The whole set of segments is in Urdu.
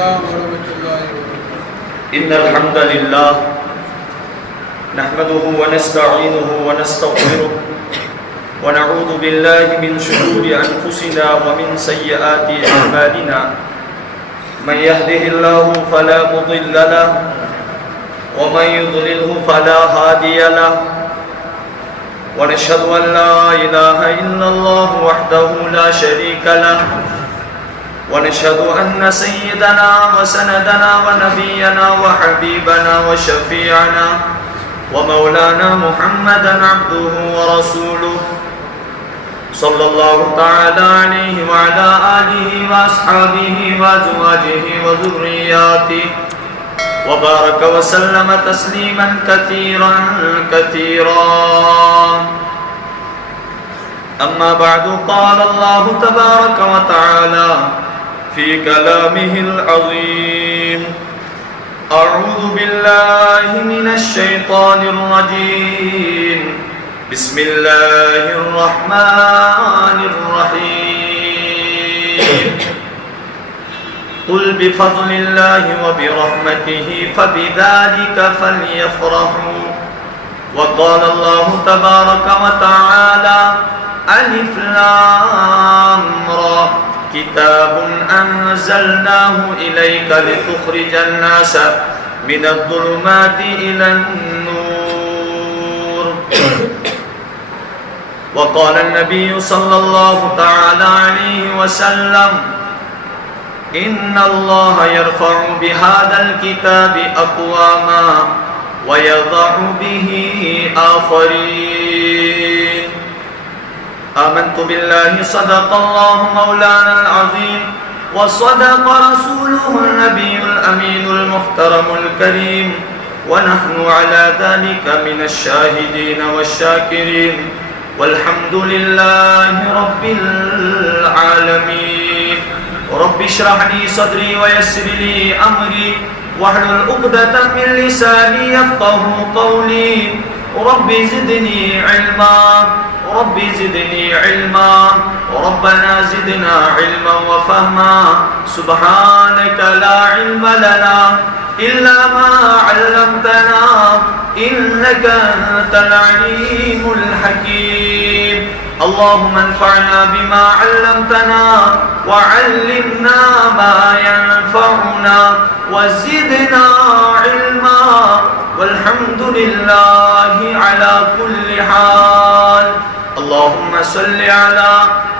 السلام ورحمة الله وبركاته. إن الحمد لله نحمده ونستعينه ونستغفره ونعوذ بالله من شرور أنفسنا ومن سيئات أعمالنا من يهده الله فلا مضل له ومن يضلله فلا هادي له ونشهد أن لا إله إلا الله وحده لا شريك له ونشهد أن سيدنا وسندنا ونبينا وحبيبنا وشفيعنا ومولانا محمدا عبده ورسوله صلى الله تعالى عليه وعلى آله وأصحابه وأزواجه وذرياته وبارك وسلم تسليما كثيرا كثيرا. أما بعد قال الله تبارك وتعالى في كلامه العظيم: أعوذ بالله من الشيطان الرجيم بسم الله الرحمن الرحيم قل بفضل الله وبرحمته فبذلك فليفرحوا. وقال الله تبارك وتعالى: ألف لام را كتاب أنزلناه إليك لتخرج الناس من الظلمات إلى النور. وقال النبي صلى الله تعالى عليه وسلم: إن الله يرفع بهذا الكتاب أقواما ويضع به آخرين. آمنت بالله صدق الله مولانا العظيم وصدق رسوله النبي الأمين المحترم الكريم ونحن على ذلك من الشاهدين والشاكرين والحمد لله رب العالمين. رب اشرح لي صدري ويسر لي أمري واحلل عقدة من لساني يفقهوا قولي. رب زدني علما رب زدني علما ربنا زدنا علما وفهما. سبحانك لا علم لنا إلا ما علمتنا إنك أنت العليم الحكيم. اللهم انفعنا بما علمتنا وعلمنا ما ينفعنا وزدنا علما والحمد لله على كل حال. اللهم صل على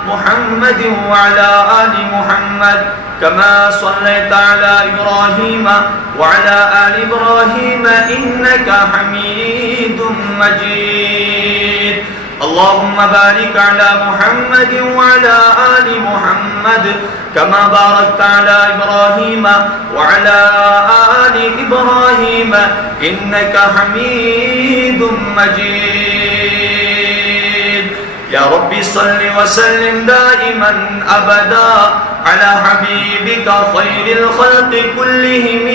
محمد وعلى آل محمد كما صليت على إبراهيم وعلى آل إبراهيم إنك حميد مجيد. اللهم بارك على محمد وعلى آل محمد كما باركت على إبراهيم وعلى آل إبراهيم إنك حميد مجيد. يا رب صل وسلم دائما أبدا على حبيبك خير الخلق كلهم.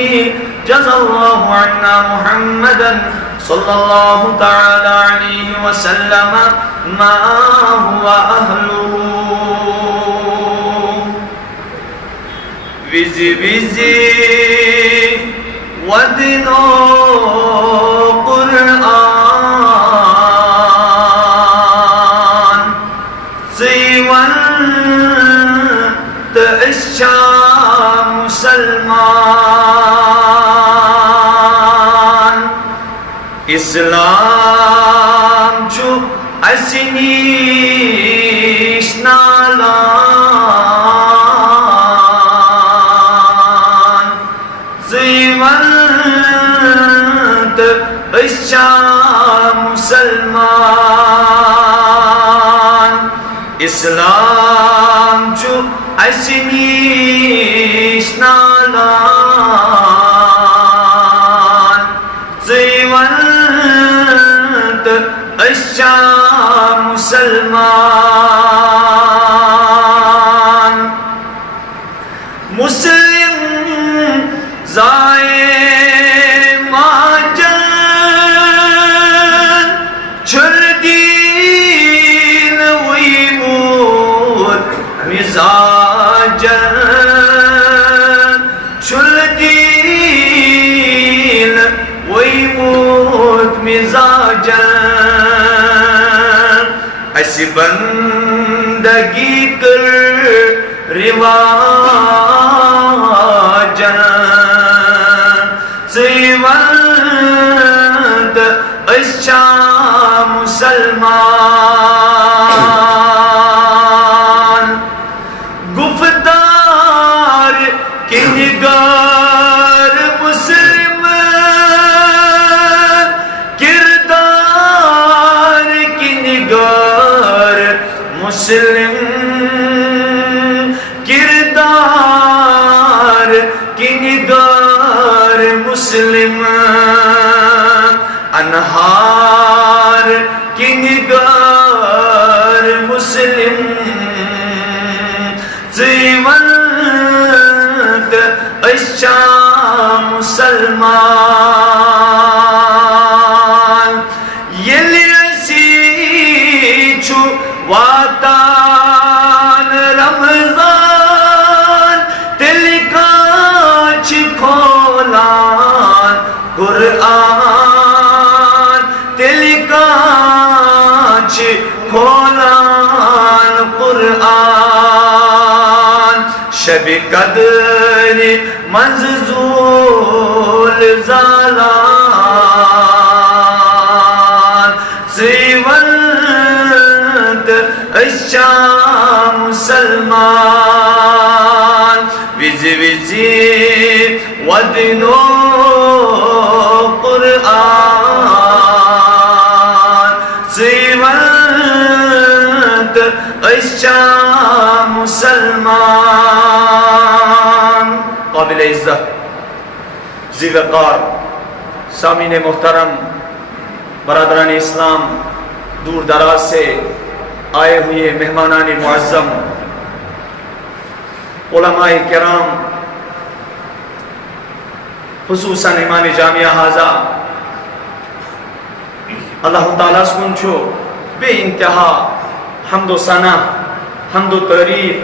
جزى الله عنا محمدا صلى الله تعالى عليه وسلم ما هو أهله. وزي وزي ودنو قرآن سيوان تأشى مسلمان اسلام جو اسنیش نالان زیونت اشا مسلمان اسلام جو اسنیش نالان زیونت اشا مسلمان مسلم زائے ماجن چھل دین ویمود مزاجن چھل اس بندگی کر رواج سیوند اشا مسلمان گفتار کنگار مسلم کردار کنگار مسلم کردار کنگار مسلم انہار کنگار مسلم زیونت اشا مسلمان یلی اسی چھو واتان رمضان تلکا چھ کھولان قرآن تلکا چھ کھولان قرآن شب قدر منزول زالان زیونت اشا مسلمان ویزی ویزی ودنو قرآن زیونت اشا مسلمان قابل عزت ذی وقار سامعین محترم برادران اسلام دور دراز سے آئے ہوئے مہمانان معظم علماء کرام خصوصاً امام جامعہ حاضہ اللہ تعالیٰ سکن چھو بے انتہا حمد و ثنا حمد و تعریف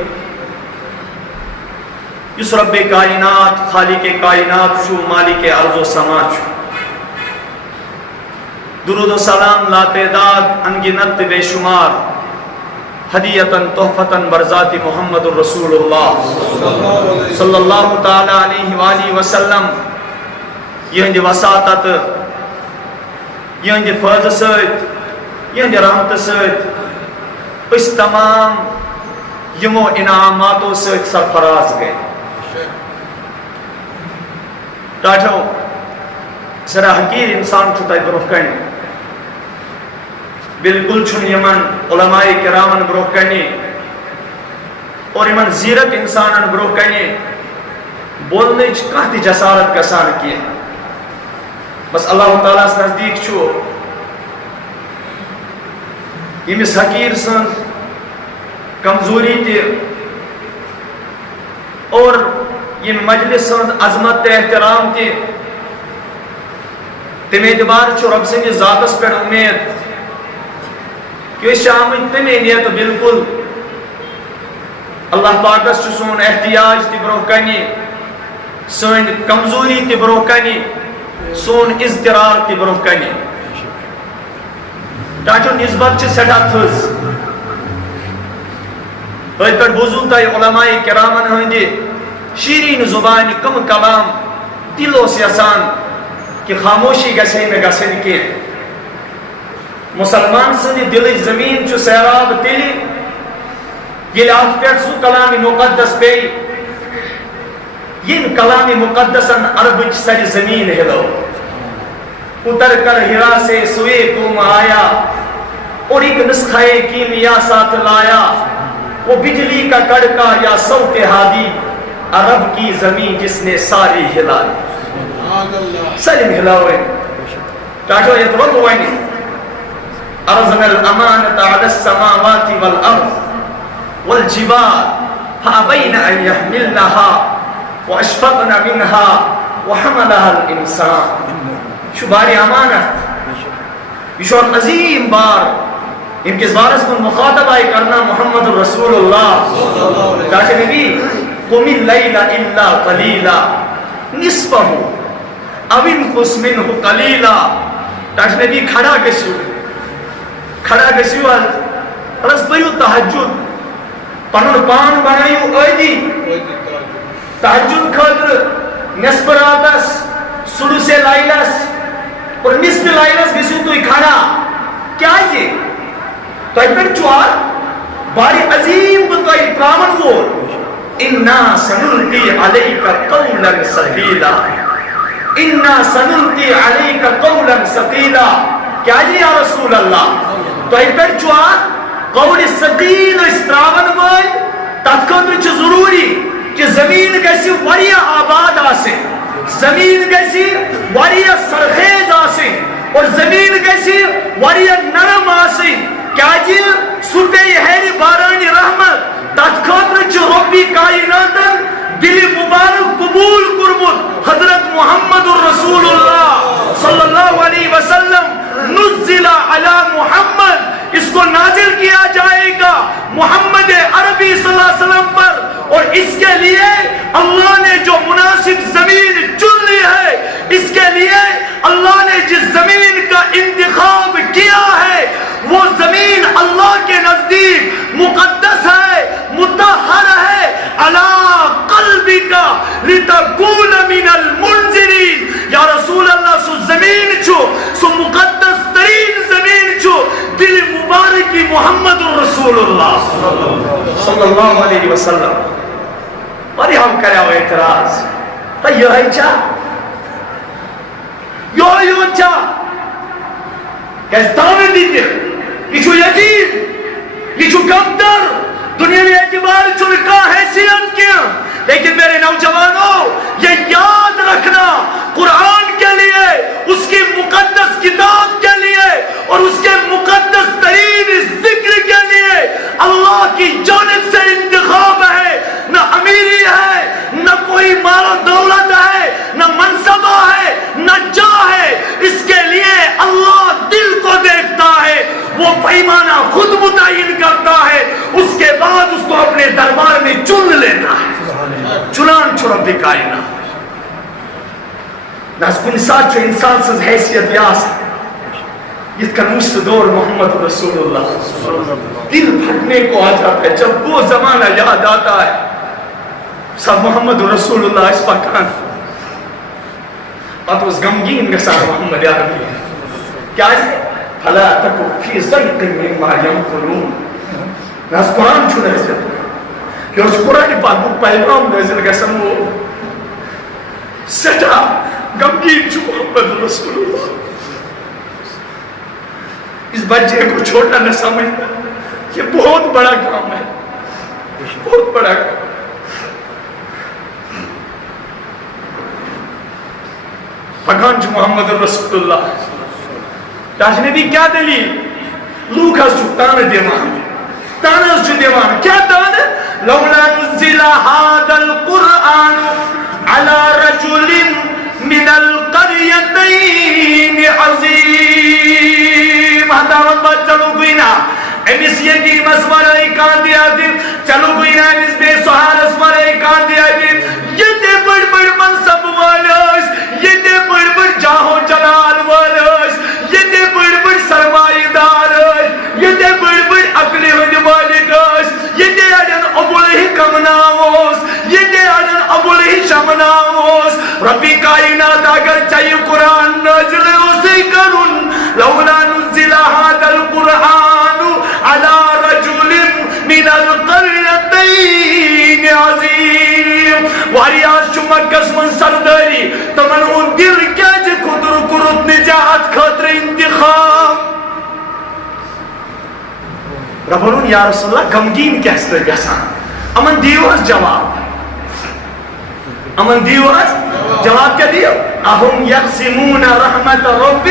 اس رب کائنات خالق کائنات چھو مالک ارض و سما چھو درود و سلام لا تعداد انگنت بے شمار ہدیتاً تحفتاً برذات محمد الرسول اللہ صلی اللہ تعالیٰ علیہ وآلہ وسلم یہ وساطت یہ فضل سید یہ رحمت سید اس تمام یمو انعاماتوں سید سرفراز گئے ڈاٹھو سرا حقیر انسان چھتا بروہ کرنی بالکل چھن یمن علماء کرامن بروہ کرنی اور یمن زیرت انسانن بروہ کرنی بولنے کہتی جسارت کسان کیے بس اللہ تعالیٰ سے نزدیک چھو یمس حقیر سن کمزوری تی اور یہ مجلس سن عظمت احترام تی تم اعتبار چھو رب سے ذاتس پر امید کہ شام تم نیت بالکل اللہ پاکس چھو سون احتیاج تی بروہ کنی سن کمزوری تی بروہ کنی سون اضطرار تی بروہ کنی ٹاٹو نسبت چھ سٹھا تھز ہوئی پر بوزوں تائی علماء کرامن ہوئندی شیرین زبان کم کلام دلو سیاسان کہ خاموشی گسے میں گسن کے مسلمان سنی دل زمین چھ سیراب تیلی یہ آپ پیٹ سو کلام مقدس پی ین کلام مقدسن عرب سر زمین ہلو اتر کر ہرا سے سوئے کوم آیا اور ایک نسخہ کیمیا ساتھ لایا وہ بجلی کا کڑکا یا صوت ہادی عرب کی زمین جس نے ساری ہلا دی سلیم ہلاوے ٹاٹو یہ تو ہوئے ارزم الامانت علی السماوات والارض والجبال فابین ان یحملنها واشفقن منها وحملها الانسان شو باری امانت یہ شو عظیم بار ان کے بارس میں مخاطب آئی کرنا محمد الرسول اللہ کہتے نبی قم اللیل الا قلیلا نصفہ او انقص منہ قلیلا تاش نبی کھڑا گسیو رس پریو تحجد پنن پان بنائیو عیدی تحجد خاطر نصف راتس سلوس لائلس اور نصف لائلس گسیو تو کھڑا کیا یہ تو ایپر چوار باری عظیم بتائی پرامن وول اِنَّا سَنُلْقِي عَلَيْكَ قَوْلًا ثَقِيلًا اِنَّا سَنُلْقِي عَلَيْكَ قَوْلًا ثَقِيلًا کیا جی یا رسول اللہ تو ایپر چوار قول ثقیل استراون وال تاتکندر چھ ضروری کہ زمین گیسی واریا آباد آسے زمین گیسی واریا سرخیز آسے اور زمین گیسی واریا نرم آسے کیا جی سٹے ہیری بارانی رحمت تاتکندر چھ ربی کائناتن دل مبارک قبول کرمت حضرت محمد رسول اللہ صلی اللہ علیہ وسلم نزل علی محمد اس کو نازل کیا جائے گا محمد عربی صلی اللہ علیہ وسلم پر اور اس کے لیے اللہ نے جو مناسب زمین چن لی ہے اس کے لیے اللہ نے جس زمین کا انتخاب کیا ہے وہ زمین اللہ کے نزدیک مقدس ہے مطہر ہے علی قلبک لتکون من المنذرین یا رسول اللہ سو زمین چھو سو مقدس ترین زمین چھو دل مبارکی محمد رسول اللہ صلی اللہ علیہ وسلم اور ہم کرے ہوئے اعتراض تو یہ ہے چاہ یہ چاہ کیسے دعوے دیتے یہ چھو یقین یہ چھو کمتر دنیا میں اعتبار چلکا حیثیت کیا لیکن میرے نوجوانوں یہ یاد رکھنا قرآن کے لیے اس کی مقدس کتاب کے لیے اور اس کے مقدس ترین ذکر کے لیے اللہ کی جانب سے انتخاب ہے نہ امیری ہے نہ کوئی مال و دولت ہے نہ منصبہ ہے نہ جاہ ہے اس کے لیے اللہ دل کو دیکھتا ہے وہ پیمانہ خود متعین کرتا ہے اس کے بعد اس کو اپنے دربار میں چن لیتا ہے چنانچہ رب کائنات ناس کن ساتھ جو انسان سے حیثیت یاس یہ کن اس دور محمد رسول اللہ دل پھٹنے کو آ جاتا ہے جب وہ زمانہ یاد آتا ہے سب محمد رسول اللہ اس پاکان پتہ اس غمگین گسا محمد عربی کیا ہے فلا تکو فی ضیق مما ینقلون ناس قرآن چھو نازل کہ اس قرآن پاک پیغام نازل گسن وہ سٹا غمگین چھو محمد رسول اللہ اس بچے کو چھوٹا نہ سمجھتا یہ بہت بڑا کام ہے بہت بڑا کام پکان چھو محمد رسول اللہ تاجنے بھی کیا دلیل لوگ ہس چھو تانے دیوان تانے ہس چھو دیوان کیا تانے لولا نزل هذا القرآن على رجل من القريتين عظيم حضرت بات چلو گوینا امیس یتیم اسمارا ایکان دیا دیم چلو گوینا امیس بے سہار اسمارا ایکان دیا دیم یہ دے بڑ بڑ منصب والاس یہ دے بڑ بڑ جاہو جلال والاس یہ دے بڑ بڑ سرمائی داراس یہ دے بڑ بڑ اقلی ہند والکاس یہ دے اڈن ابولی کمناوس یہ دے اڈن ابولی شمناوس ربی کائنات اگر چاہیے قرآن نازل اسے کرن لولا نزل هذا القرآن على رجل من القريتين عظيم واریاز شمکس من سرداری تمن اون دل کیج خدر کرد نجات خاطر انتخاب ربنون یا رسول اللہ غمگین کیسے گسان امن دیوز جواب امن دیوز جواب کیا دیو اہم یقسمون رحمت ربک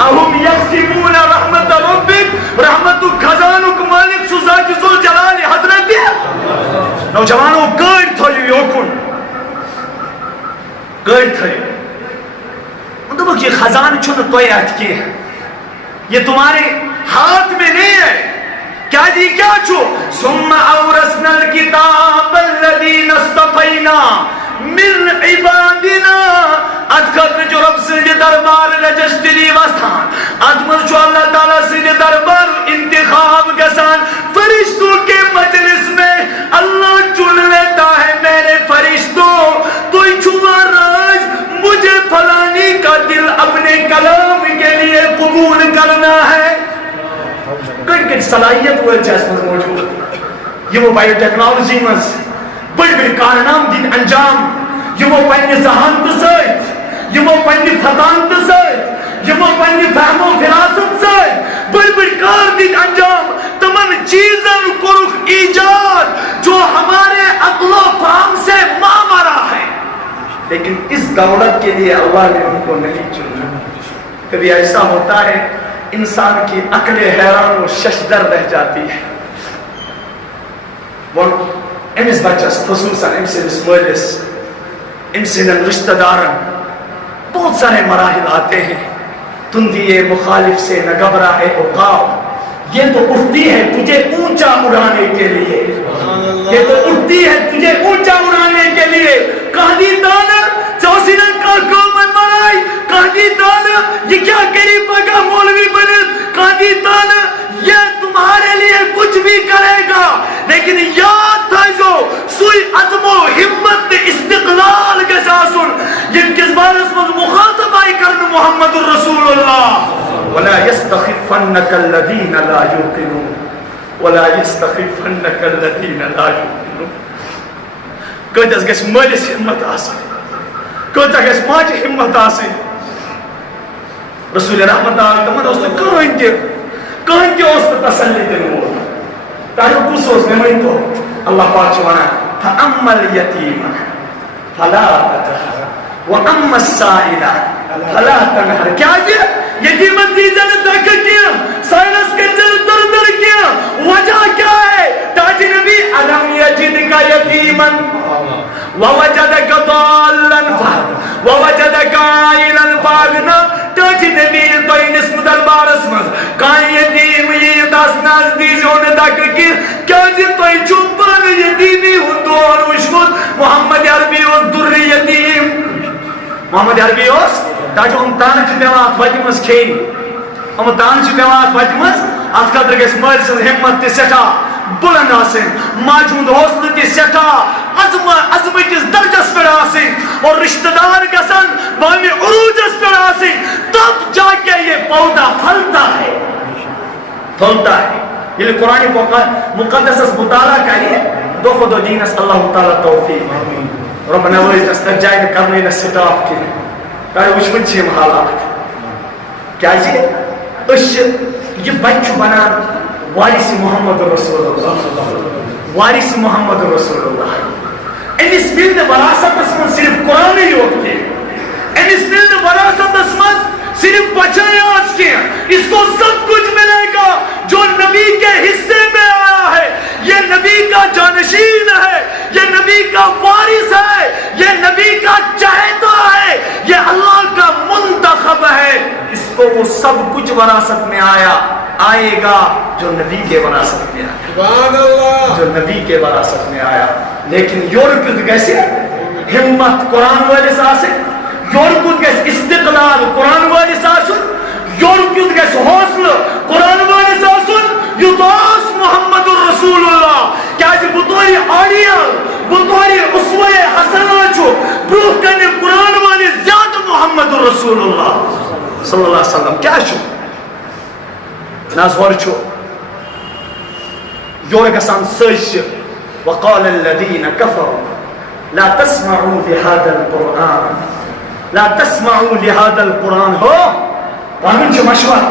اہم یقسمون رحمت ربک رحمت خزانک مالک سزاک ذل جلال حضرت نوجوانوں گاڑ تھوئی یوکن گاڑ تھوئی مطلب یہ خزان چھن تویات کی ہے یہ تمہارے ہاتھ میں نہیں ہے کیا جی کیا چھو ثم اورثنا الکتاب الذین اصطفینا من عبادنا ات خاطر جو رب سند دربار رجسٹری وستان ات من جو اللہ تعالیٰ سند دربار انتخاب گسان فرشتوں کے مجلس میں اللہ چن لیتا ہے میرے فرشتوں تو راج مجھے فلانی کا دل اپنے کلام کے لیے قبول کرنا ہے. کڑ صلاحیت ہوئے چیز میں موجود یہ وہ بائیو ٹیکنالوجی میں بڑی بڑی کارنام دن انجام یہ وہ پنی ذہانت سۭتۍ یہ وہ پنی فتانت سۭتۍ یہ وہ پنی فہم و فراست سۭتۍ بڑی بڑی کار دن انجام تمام چیزن کوٚرُکھ ایجاد جو ہمارے عقل و فہم سے ماورا ہے لیکن اس دولت کے لیے اللہ نے ان کو نہیں چنا. کبھی ایسا ہوتا ہے انسان کی عقل حیران و ششدر رہ جاتی ہے. وہ امس بچس خصوصاً ام سندس مالس ام سندن رشتہ دارن بہت سارے مراحل آتے ہیں. تندیے مخالف سے نہ گھبرا ہے عقاب یہ تو اٹھتی ہے تجھے اونچا اڑانے کے لیے یہ تو اٹھتی ہے تجھے اونچا اڑانے کے لیے. کہانی دانا چوسینا کا قوم مرائی کہانی دانا یہ کیا کری پگا مولوی بنے کہانی دانا یہ تمہارے لیے کچھ بھی کرے گا لیکن یاد تھا جو سوئی عزم و ہمت استقلال کے ساسن یہ کس بار اس میں مخاطب آئی کرن محمد الرسول اللہ. ولا يستخفنك الذين لا يوقنون ولا يستخفنك الذين لا يوقنون. کتس گژھِ مٲلِس ہمت آسٕنۍ کۭژاہ گژھِ ماجہِ ہمت آسٕنۍ. رسول رحمت اللہ تمن اوس نہٕ کٕہٕنۍ تہِ اوس نہٕ تسلی دِنہٕ وول. تۄہہِ کُس اوس مےٚ ؤنۍتو اللہ پاک چھُ وَنان فَأَمَّا الْيَتِيمَ فَلَا تَقْهَرْ وَأَمَّا السَّائِلَ فَلَا تَنْهَرْ. کیٛازِ یتیٖمس دیٖزِ نہٕ دَکہٕ کینٛہہ سٲنِس کٔرۍزِ نہٕ دٕر کینٛہہ. وجہ کیا ہے تاج نبی أَلَمْ يَجِدْكَ يَتِيمًا وَوَجَدَكَ ضَالًّا فَهَدَىٰ وَوَجَدَكَ عَائِلًا فَأَغْنَىٰ. تاج نبی تۄہہِ نِسبت دربارس منٛز کانٛہہ یتیٖم یِیہِ تس نزدیٖک دیٖزیو نہٕ دَکہٕ کینٛہہ کیٛازِ تۄہہِ چھُو پانہٕ یتیٖمی ہُنٛد دور وٕچھمُت. محمد عربی اوس دُرِ یتیٖم محمد عربی اوس تاجو ہم تانہٕ چھِ دِوان اتھ وتہِ منٛز کھیٚنۍ ہم تانہٕ چھِ دِوان اتھ وتہِ منٛز اتھ خٲطرٕ گژھِ مٲلۍ سٕنٛز ہمت تہِ سٮ۪ٹھاہ بلند آسٕنۍ ماجہِ ہُنٛد حوصلہٕ تہِ سٮ۪ٹھاہ عظمٕکِس درجس پٮ۪ٹھ آسٕنۍ اور رشتہ دار گژھن بامہِ عروٗجس پٮ۪ٹھ آسٕنۍ تب جا کے یہ پودا پھلتا ہے پھلتا ہے. ییٚلہِ قرآنِ مُقدسس مطالعہ کرِ دۄہ کھۄتہٕ دۄہ دیٖنس اللہ تعالیٰ توفیٖق. رۄبہٕ نوٲزِنس اَتھ جایہِ نہٕ کرنٲے نہٕ سٹاف کینٛہہ. تۄہہِ وٕچھمٕتۍ چھِ یِم حالات کیٛازِ أسۍ چھِ یہِ بچہِ چھُ بنان وارث محمد رسول اللہ وارث محمد رسول اللہ. أمِس مِلہِ نہٕ وراثتس منٛز صرف قرآنٕے یوت کینٛہہ أمِس مِلہِ نہٕ وراثتس منٛز صرف بچائی آج کینٛہہ اس کو سب کچھ ملے گا جو نبی کے حصے میں آیا ہے. یہ نبی کا جانشین ہے یہ نبی کا وارث ہے یہ نبی کا چہیتا ہے یہ اللہ کا منتخب ہے. اس کو وہ سب کچھ وراثت میں آئے گا جو نبی کے وراثت میں آیا سبحان اللہ جو نبی کے وراثت میں آیا. لیکن یورکت گژھِ ہمت قرآن وٲلِس آسٕنۍ یورکت گژھِ استقلال قرآن وٲلِس آسُن یورکت گژھِ حوصلہٕ قرآن وٲلِس آسُن یُتھ اوس محمد الرسول اللہ. کیٛازِ بطورِ آڈیل بطورِ اُسوَے حسنہ چھُ برونٛہہ کنہِ قرآن وٲلِس زیادٕ محمد الرسول اللہ صلی اللہ علیہ وسلم. کیٛاہ چھُ نظ ہورٕ چھُ یورٕ گژھان سٲزشہِ وقال الذين كفروا لا تسمعوا لهذا القرآن لا تسمعوا لهذا القرآن. ہو پانوٕنۍ چھُ مشورٕ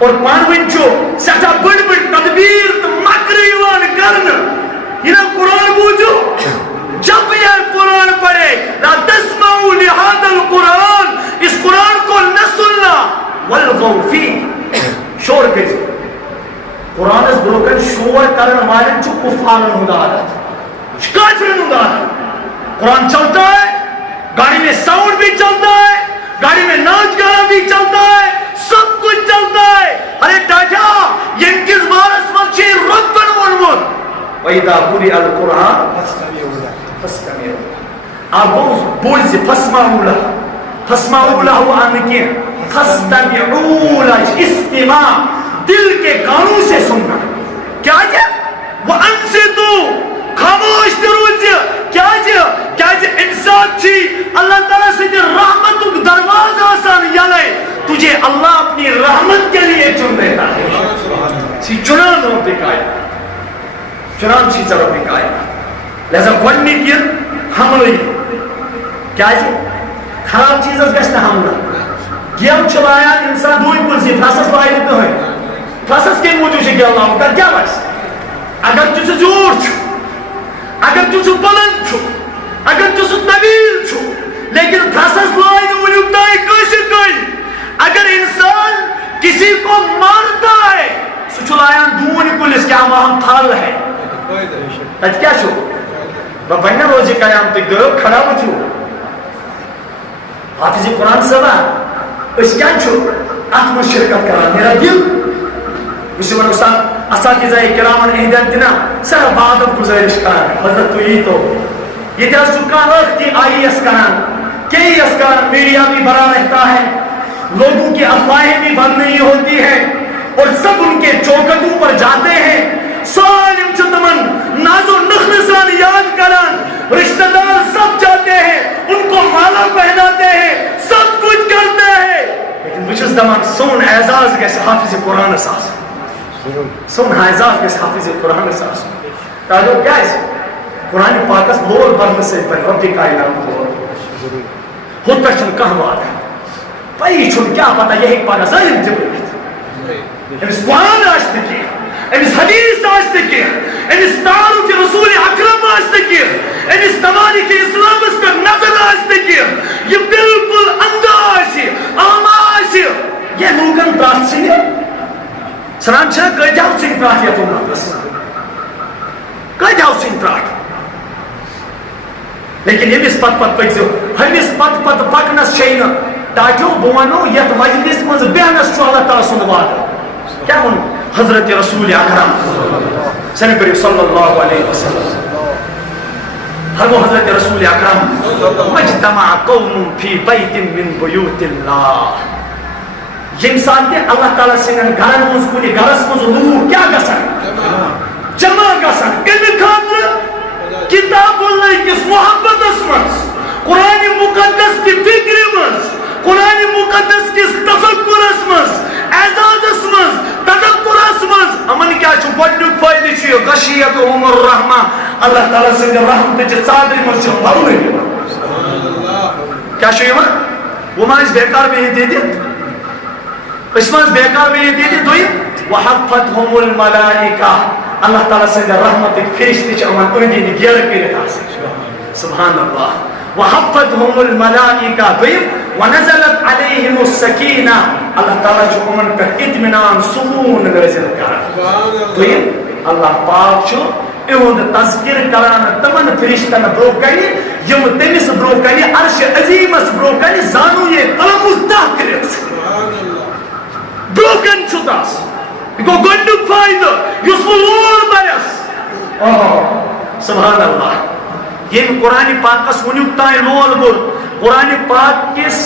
اور پانوٕنۍ چھُ سٮ۪ٹھاہ بٔڑۍ بٔڑۍ تدبیٖر تہٕ مکرٕ یِوان کرنہٕ. یہِ نا قرآن بوٗزِو جب یہ قرآن پڑھے لا تسمعوا لهذا القرآن اس قرآن کو نہ سننا والغوا فيه شور کٔرِو. قرآنس برونٛہہ کَنہِ شور کرن والٮ۪ن چھُ کُفارن ہُنٛد عادت چھُ کافرن ہُنٛد عادت. قرآن چلتا ہے گاڑی میں ساؤنڈ بھی چلتا ہے گاڑی میں ناچ گانا بھی چلتا ہے سب کچھ چلتا ہے. ارے ڈاٹا یہ کس بارس منٛز چھُ رۄبن ووٚنمُت وَإِذَا قُرِئَ الْقُرْآنُ فَاسْتَمِعُوا لَهُ. آپ بوٗزِ فَاسْمَعُوا لَهُ فاسمعوا له آنکیں فاستمعوا له استماع دل کے کانوں سے سننا کیا جا وانصتوا خاموش تروز کیا جا انسان چی اللہ تعالیٰ سے رحمت دروازہ آسان یلے تجھے اللہ اپنی رحمت کے لیے چن دیتا ہے چنان ربک آیا چنان چیز ربک آیا لہذا گوڑنی کی حملے کیا جی خراب چیز اس گشت حملہ گیم چلایا انسان دوئی پلسی فاسس بائی دیتا ہے فاسس کے موجود سے گیا اللہ ہوتا کیا بس اگر تجھے زور چھو اگر تجھے بلند چھو اگر تجھے طویل چھو لیکن فاسس بائی دیتا ہے کیسے کوئی اگر انسان کسی کو مارتا ہے سو چلایا دون پلس کیا وہاں پھل ہے تج کیا چھو بہنہ روزی قیام تک دو کھڑا بچو حافظ قرآن سبا اس کیا چھو اتم شرکت کرا میرا دل مسلمان استاد اساتذہ کرامن اہدان تنا سر بادت گزارش کران حضرت تو یہ تو یہ تیس چکان وقت کی آئی اس کران کئی اس کران میڈیا بھی بڑا رہتا ہے لوگوں کی افواہیں بھی بند نہیں ہوتی ہیں اور سب ان کے چوکٹوں پر جاتے ہیں سالم چتمن نازو نخلصان یاد کران رشتہ دار سب جاتے ہیں ان کو مالا پہناتے ہیں سب کچھ کرتے ہیں لیکن بچس دمان سون اعزاز کیسے حافظ قرآن اساس سون اعزاز کیسے حافظ قرآن اساس تعلق کیا ہے قرآن پاکس لول برن سے پر رب کائنات ہوتا چل کہاں بات ہے پئی چھن کیا پتا یہی پانا ظاہر جب امس قرآن آشتے کی امس حدیث آشتے کی امس تعارف رسول اکرم آشتے کی امس تماریخ اسلام اس کا نظر آشتے کی یہ بالکل انداز آماز یہ لوگن پرات سنگھ سنان چھنا کئی جاؤ سنگھ پرات یا تو بس کئی جاؤ سنگھ پرات لیکن یہ اس پت پکزو ہم اس پت پکنس شئینا تاکیو بوانو یت مجلس منز بیانس چھو اللہ تعالیٰ سن وعدہ کیا من حضرت رسول اکرم صلی اللہ علیہ وسلم ہر وہ حضرت رسول اکرم مجتمع قوم فی بیت من بیوت اللہ یم ساتھ اللہ تعالیٰ سنن گھرن منز کنی گھرس منز لوگ کیا گسن جمع گسن کمی خاطر کتاب اللہ کس محبت اسمنز قرآن مقدس کی فکر منز قرآن مقدس کس تفکر اسمنز اعزاز اسمنز تدبر اسمنز امن کیا چھو گوڑنک فائدی چھو غشیتہم الرحمہ اللہ تعالیٰ سے رحمت چھ صادری منز چھو بھرو کیا چھو یہ وہ مانس بیکار میں ہی دے دیا اس منز بیکار میں ہی دے دیا دوئی وحفتہم الملائکہ اللہ تعالیٰ سے رحمت فرشتی چھ امن اندی نے گیر کے لئے سبحان اللہ وحفتهم الملائکہ دویم ونزلت علیہم السکینہ اللہ تعالیٰ جو امن پر اطمینان سکون نازل کرا دویم اللہ پاک چھو اہند تذکر کران تمن فرشتن بروکنی یم تمس بروکنی عرش عظیمس بروکنی زانو یہ قلم دہ کرت بروکن چھو تاس گو گنڈک فائدہ یسو لول برس سبحان اللہ یہ قرآن پاک کس ونیکتائیں لول بر قرآن پاک کس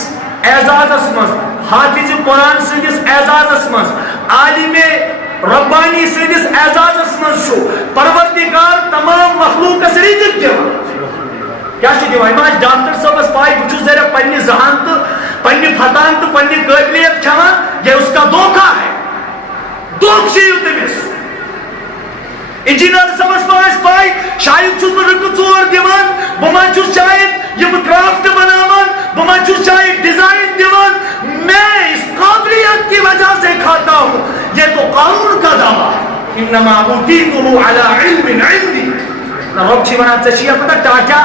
اعزاز اسمز حافظ قرآن سندس اعزاز اسمز عالم ربانی سندس اعزاز اسمز شو پروردگار تمام مخلوق اس رزق دیوان کیا شو دیوان اماج ڈاکٹر صاحب اس پائی بچو زیرہ پنی ذہان تو پنی فتان تو پنی قابلیت کھوان یہ اس کا دھوکہ ہے دھوک سے یوتے میں انجینئر سمجھ پائی شاید چھوٹ پر رکھو چور دیوان بمان چھوٹ شاید یہ کرافٹ بناوان بمان چھوٹ شاید ڈیزائن دیوان میں اس قابلیت کی وجہ سے کھاتا ہوں یہ تو قانون کا دعویٰ انما اوتیتہ علی علم عندی رب چھی بنا چشیہ پتہ ٹاکیا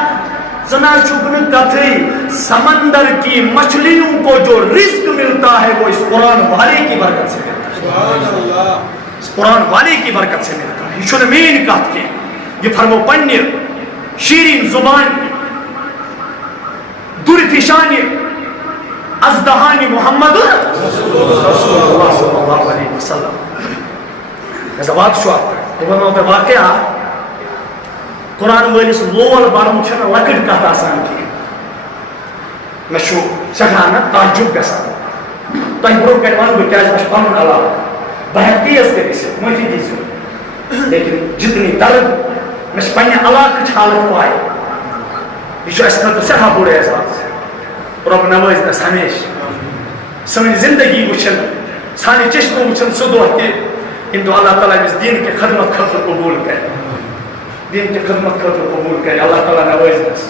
زنا چکن کتھئی سمندر کی مچھلیوں کو جو رزق ملتا ہے وہ اس قرآن والے کی برکت سے ملتا ہے سبحان اللہ اس قرآن والے کی برکت سے ملتا ہے یہ شنمین کہت کے یہ فرمو پنیر شیرین زبان دور پیشانی ازدہانی محمد رسول اللہ صلی اللہ علیہ وسلم ایسا بات شو آتا ہے وہ میں واقعہ قرآن والی سے لول بارم چھنا لکڑ کہتا آسان کی میں سٹھان تعجب گژھان تۄہہِ برونٛہہ کنہِ ونہٕ بہٕ کیٛازِ مےٚ چھُ پنُن علاقہٕ بہٕ ہٮ۪کہٕ تیز کٔرِتھ معٲفی دیٖزیو لیکن جتنی درد مےٚ چھِ پننہِ علاقٕچ حالت پاے یہ چھُ اَسہِ خٲطرٕ سٮ۪ٹھاہ بوٚڑ اعزاز رۄب نوٲزِ نس ہمیشہِ سٲنۍ زندگی وٕچھن سانہِ چشمہٕ وٕچھن سُہ دۄہ تہِ ییٚمہِ دۄہ اللہ تعالیٰ أمِس دیٖن کہِ خدمت خٲطرٕ قبوٗل کرِ دیٖن کہِ خدمت خٲطرٕ قبوٗل کرِ اللہ تعالیٰ نوٲزِ نس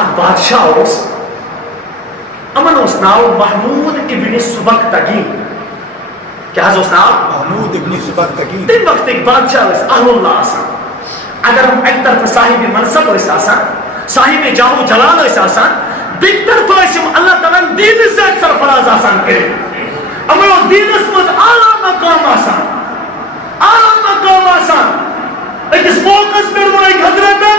اکھ بادشاہ اوس یِمن اوس ناو محموٗد ابن سبکتگی کیٛاہ حظ اوس ناو محمود ابن سبکتگی تمہِ وقتٕکۍ بادشاہ ٲسۍ اہل اللہ آسان اگر ہم اکہِ طرفہٕ صاحبِ منصب ٲسۍ آسان صاحبِ جاہو جلال ٲسۍ آسان بیٚکہِ طرفہٕ ٲسۍ یِم اللہ تعالیٰ ہن دیٖنہٕ سۭتۍ سرفراز آسان کٔرِتھ یِمن اوس دیٖنس منٛز اعلیٰ مقام آسان أکِس موقعس پٮ۪ٹھ ووٚنُکھ حضرتن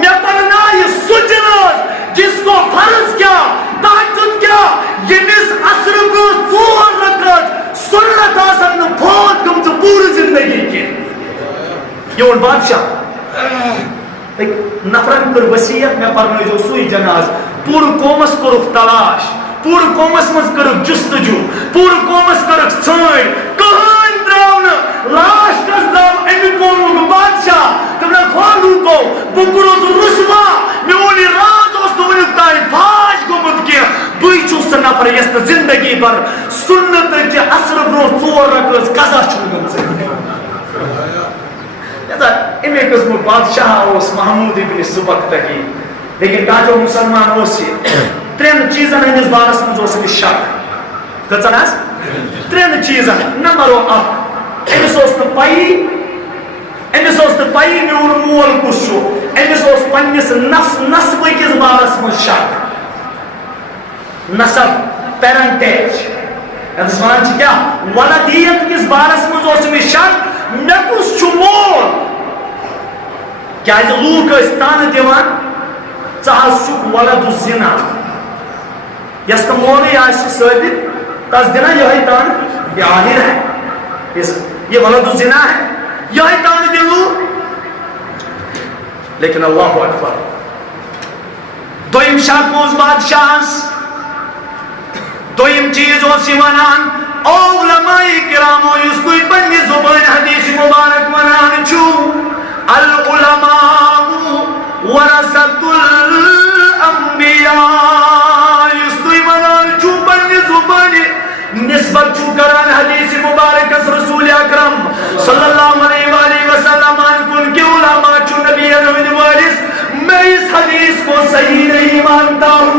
مےٚ پرنایہِ سُہ جناز جس کو فرض کیا تہجد کیا ییٚمِس عصرٕ برونٛہہ 4 رکعت سنت آسن نہٕ فوت گٔمژٕ پوٗرٕ زندگی کینٛہہ یہِ ووٚن بادشاہ نفرن کٔر وصیت مےٚ پرنٲیزیو سُے جناز پوٗرٕ قومس کوٚرُکھ تلاش پوٗرٕ قومس منٛز کٔرٕکھ جستجوٗ پوٗرٕ قومس کٔرٕکھ ژھٲنٛڈ کٕہٕنۍ درٛاو نہٕ لاسٹس درٛاو اَمہِ قومُک بادشاہ تٔمۍ فاروق بہٕ کوٚرُس رسوا میون یہِ راز اوس نہٕ وُنیُک تانۍ فاش گوٚمُت کینٛہہ بٕے چھُس سُہ نفر یس نہٕ زندگی بھر سُنتٕچہِ عصرٕ برونٛہہ 4 رکعت قضا چھُنہٕ گٔمژٕ امی قسمُک بادشاہ اوس محمود ابن سبکتگی لیکن تاجو مسلمان اوس یہِ 3 چیٖزن ہٕنٛدِس بارس منٛز اوس أمِس شک کۭژن حظ 3 چیٖزن نمبر 1 أمِس اوس نہٕ پَیی میون مول کُس چھُ أمِس اوس پننِس نسبہٕ کِس بارس منٛز شک نسب پیرنٹیج یتھ ونان چھِ کیٛاہ ولدیت کِس بارس منٛز اوس أمِس شک مےٚ کُس چھُ مول کیٛازِ لوٗکھ ٲسۍ تانہٕ دِوان ژٕ حظ چھُکھ ولد الزنا یس نہٕ مولٕے آسہِ ثٲبت تس دِنا یِہوٚے تانہٕ یہ آہِر ہے یہ ولد الزنا ہے یِہوٚے تانہٕ دِن لوٗکھ لیکن اللہ اکبر دوٚیِم شک اوس بادشاہس دوٚیِم چیٖز اوس یہِ ونان او علماء کرامو یُس تُہۍ پننہِ زُبٲنۍ حدیث مبارک ونان چھُو العلماء ورثۃ الانبیاء یُس تُہۍ ونان چھُو پننہِ زُبانہِ نسبت چھُو کران حدیث مبارکس رسول اکرم صلی اللہ علیہ وآلہ وسلم کُن کہ علماء چھُ نبیَن ہٕنٛدۍ وٲرِث میں اس حدیث کو صحیح نہیں مانتا ہوں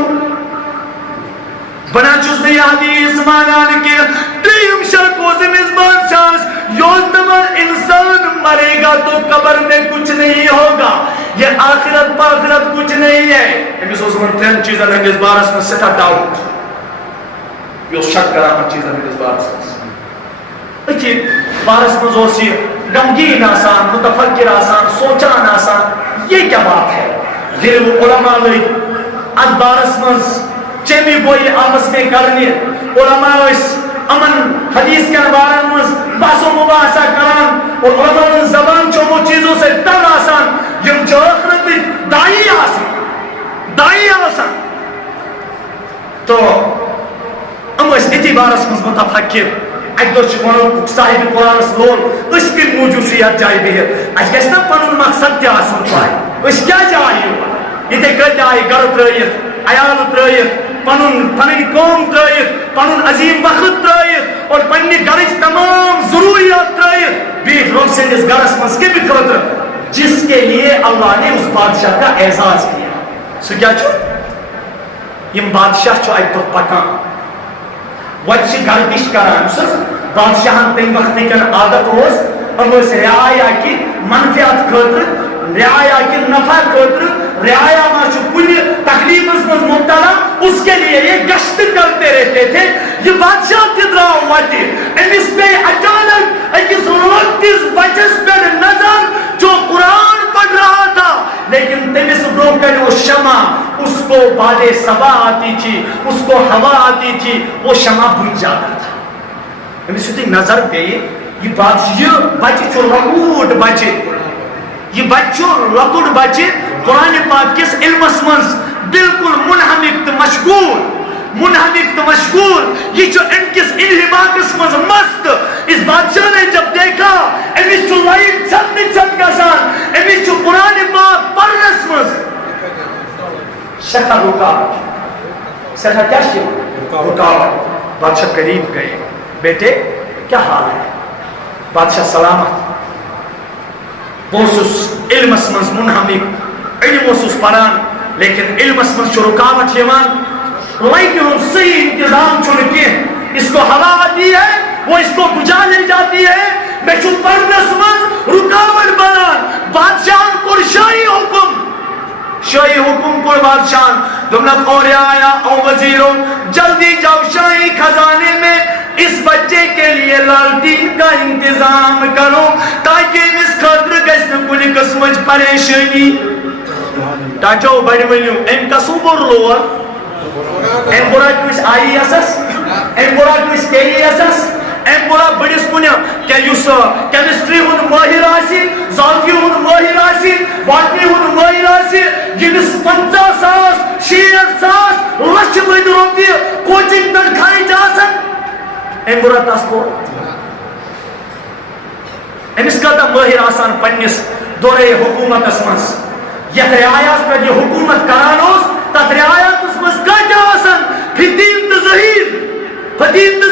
بنا چھُس نہٕ یہِ حدیث مانان کینٛہہ ترٛیٚیِم شک اوس أمِس بادشاہس یہِ اوس دپان انسان مرے گا تو قبر میں کچھ نہیں ہوگا یہ آخرت پاخرت کچھ نہیں ہے أمِس اوس یِمن 3 چیٖزن ہٕنٛدِس بارس منٛز سٮ۪ٹھاہ ڈاوُٹ یہِ اوس شک کران یِمن چیٖزن ہٕنٛدِس بارس منٛز أتھی بارس منٛز اوس یہِ غمگیٖن آسان متفکر آسان سونچان آسان یہ کیا بات ہے ییٚلہِ وۄنۍ علماء لٔگۍ اتھ بارس منٛز چیٚمہِ بویہِ آپس میں کرنہِ علماء ٲسۍ یِمن حدیث کٮ۪ن بارن منٛز بحث و مباحثہ کران اور علماء ہٕنٛز زبان چھِ یِمو چیٖزو سۭتۍ تنگ آسان یِم چھِ ٲخرتٕکۍ داعی آسان تو یِم ٲسۍ أتھی بارس منٛز متفکر اکہِ دۄہ چھُ ونُن صاحبِ قرآنس لول أسۍ کِتھ موٗجوٗب چھِ یتھ جایہِ بِہِتھ اَسہِ گژھِ نا پنُن مقصد تہِ آسُن پاے أسۍ کیازِ آیہِ یور یِتھے کٔنۍ آیہِ گرٕ ترٲیِتھ عیال ترٲیِتھ پنٕنۍ قوم ترٲیِتھ پنُن عظیٖم وقت ترٲیِتھ اور پننہِ گرٕچ تمام ضروٗریات ترٲیِتھ بیٖٹھ رۄب سٕنٛدِس گرس منٛز کمہِ خٲطرٕ جس کے لیے اللہ نے اس بادشاہ کا اعزاز کیا سُہ کیٛاہ چھُ یِم بادشاہ چھُ اکہِ دۄہ پکان وتہِ چھِ گردش کران یُس حظ بادشاہن تمہِ وقتٕکٮ۪ن عادت اوس یِم ٲسۍ رعایا کہِ منفیات خٲطرٕ رعایا کہِ نفع خٲطرٕ رعایا ما چھُ کُنہِ تکلیٖفس منٛز مبتلا اس کے لیے یہ گشت کرتے رہتے تھے یہ بادشاہ تہِ درٛاو وتہِ أمِس پیٚیہِ اچانک أکِس لۄکٹِس بچس پٮ۪ٹھ نظر جو قرآن پڑھ رہا تھا لیکن تٔمِس برونٛہہ کنہِ اوس شمع اس کو بادِ صبا آتی تھی اس کو ہوا آتی تھی وہ شمع بجھ جاتا تھا أمِس یُتھُے نظر پیٚیہِ یہِ بچہِ چھُ لۄکوٗٹ بچہِ یہ بچو لکڑ بچے قرآن پاک کس علمس منز بالکل منہمک تو مشغول یہ جو ان کس انہماکس منز مست. اس بادشاہ نے جب دیکھا امیس جو لائٹ چھت گسان امیس جو قرآن پاک پڑھنس منز سٹھا رکاوٹ سٹھا کیا رکاوٹ. بادشاہ قریب گئے بیٹے کیا حال ہے؟ بادشاہ سلامت. بوسس علمس منز منہمک علم وسوس پران لیکن علمس منز جو رکاوٹ یوان لائٹوں صحیح انتظام چھوڑ کے اس کو ہوا آتی ہے وہ اس کو بجھا لے جاتی ہے. میں چھو پرنس منز رکاوٹ بنان بادشاہ کو شاہی حکم کو بادشاہ دمنک اور آیا او وزیروں جلدی جاؤ شاہی خزانے میں اس بچے کے لیے لالٹین کا انتظام کرو تاکہ اس خاطر گژھِ کُنہِ قسمٕچ پریشانی. ٹاچو بڑی ؤنِو اَمہِ کسو بوٚڑ لول اَمہِ بوٚڑا کٲنٛسہِ آئی ایس ایس اَمہِ بوٚڑا کٲنٛسہِ کے ای ایس ایس اَمہِ بوٚڑا بٔڑِس کُنہِ یُس کیمسٹری ہُنٛد مٲہِر آسہِ زالجی ہُنٛد مٲہِر آسہِ باٹنی ہُنٛد مٲہِر آسہِ ییٚمِس 50,000 60,000 لچھ بٔدۍ رۄپیہِ کوچنگ تنخواہٕچ آسن اَمہِ بوٚڑا تس بوٚڑ أمس کۭژاہ مٲہِر آسان پننِس دورے حکوٗمتس منٛز یتھ رعایاہس پٮ۪ٹھ یہِ حکوٗمت کران اوس تتھ رعایاتس منٛز کۭتیاہ آسان فتیٖن تہٕ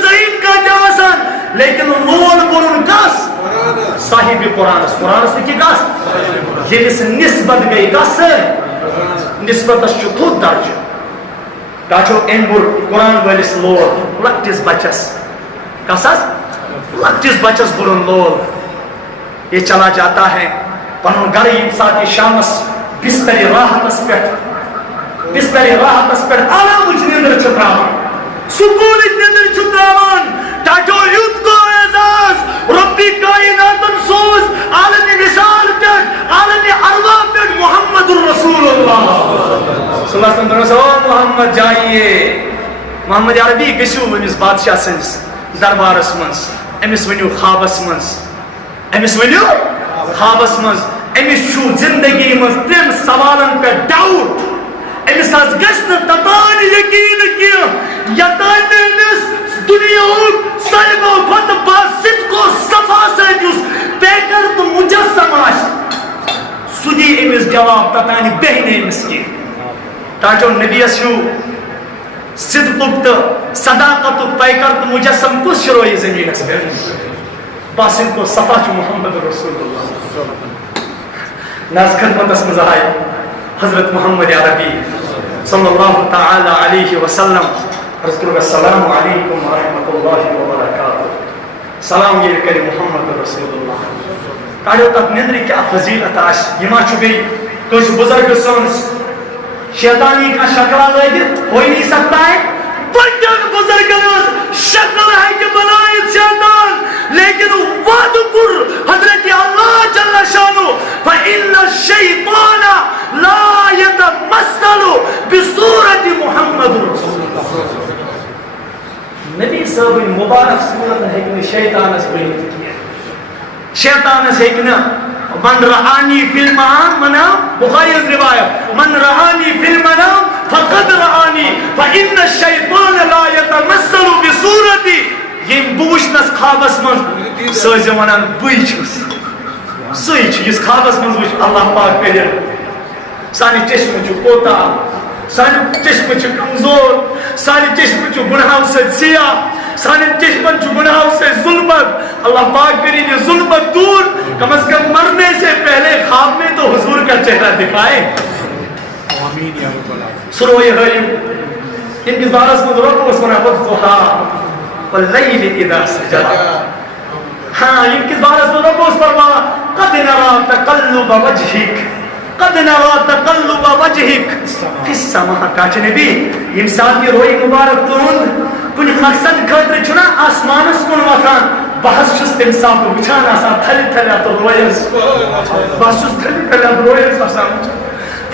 ذہیٖن کۭتیاہ آسان لیکن لول بوٚرُن کس صاحب قرآنس تہِ کہِ کس ییٚمِس نسبت گٔے کس سۭتۍ نسبتس چھُ تھوٚد درجہٕ. تاچو أمۍ بوٚر قرآن وٲلِس لول لۄکٹِس بچس کس حظ لۄکٹِس بچس بوٚرُن لول. یہ چلا جاتا ہے پنن گھر ییٚمہِ ساتہٕ یہِ شامس بستر راحتس پٮ۪ٹھ آرامٕچ نیندر چھُ تراوان سکوٗنٕچ نیندر چھُ تراوان. ٹاٹو یُتھ گوٚو اعزاز رۄبِ کائناتن سوز عالمِ وصال پٮ۪ٹھ عالمِ ارواح پٮ۪ٹھ محمد رسول اللہ صلی اللہ علیہ وسلم. او محمد جائیے محمد عربی گژھِو أمِس بادشاہ سٕنٛدِس دربارس منٛز أمِس ؤنِو خوابس منٛز أمِس چھُ زندگی منٛز 3 سوالن پٮ۪ٹھ ڈاوُٹ. أمِس حظ گژھِ نہٕ توٚتانۍ یقیٖن کینٛہہ یوٚتانۍ نہٕ أمِس دُنیاہُک ساروِیو کھۄتہٕ باصدق و صفا سۭتۍ یُس پیکر تہٕ مُجسم آسہِ سُہ دی أمِس جواب توٚتانۍ بیٚہہِ نہٕ أمِس کینٛہہ. ٹاٹو نبیَس ہیوٗ صدقُک تہٕ صداقتُک پیکر تہٕ مُجسم کُس شروعی زٔمیٖنس پٮ۪ٹھ باصدق و صفا چھُ محمد رسول اللہ. ناز خدمتس منٛز آیہِ حضرت محمد عربی صلی اللہ تعالی علیہ وسلم. عرض کرو السلام علیکم ورحمۃ اللہ وبرکاتہ. سلام یہ کرے محمد رسول اللہ. کاڑیو تک نیندرِ کیا فضیلت آسہِ یہِ ما چھُ بیٚیہِ کٲنٛسہِ بُزرگ سٕنٛز شیطانی کانٛہہ شکلا لٲگِتھ ہو ہی نہیں سکتا ہے. بڑٮ۪ن بُزرگن ہٕنٛز شکل ہیٚکہِ بنٲیِتھ شیطان لیکن وعدٕ کوٚر حضرت اللہ جل شانہ فإن الشیطان لا يتمثل بصورة محمد رسول اللہ. نبی صٲبٕنۍ مُبارک صوٗرت ہیٚکہِ نہٕ شیطانس بٔنِتھ کینٛہہ. شیطانس ہیٚکہِ نہٕ من رآنی فی المنام منام بخاری روایت من رآنی فی المنام فقد رآنی فإن الشیطان لا يتمثل بصورتی. یم بہٕ وٕچھنس خوابس منٛز سُہ ٲسۍ زِ ونان بٕے چھُس سُے چھُ یُس خوابس منٛز وٕچھ اللہ پاک کٔرِتھ. سانہِ چشمہٕ چھُ کوتاہ سانہِ چشمہٕ چھُ کمزور سانہِ چشمہٕ چھُ گُناہو سۭتۍ سیاہ سانٮ۪ن چشمن چھُ گُناہو سۭتۍ ظلمت. اللہ پاک کٔرِنۍ یہِ ظلمت دور کم از کم مرنے سے پہلے خواب میں تو حضور کا چہرہ دکھائے. سروے ہائیو ان کس بارس میں ضرورت اس کو والضحى واللیل اذا سجى. ہاں ان کس بارس میں ضرورت اس پر قد نرى تقلب وجهك في السماء. کاچ نبی یم ساتھ یہ روئی مبارک تہند کُنہِ مقصد خٲطرٕ چھُنا آسمانس کُن وۄتھان بہس چھُس تمہِ ساتہٕ وٕچھان آسان تھلہِ تھلہِ اتھ رویس بہس چھُس تھلہِ تھلہِ اتھ رویس آسان وٕچھان.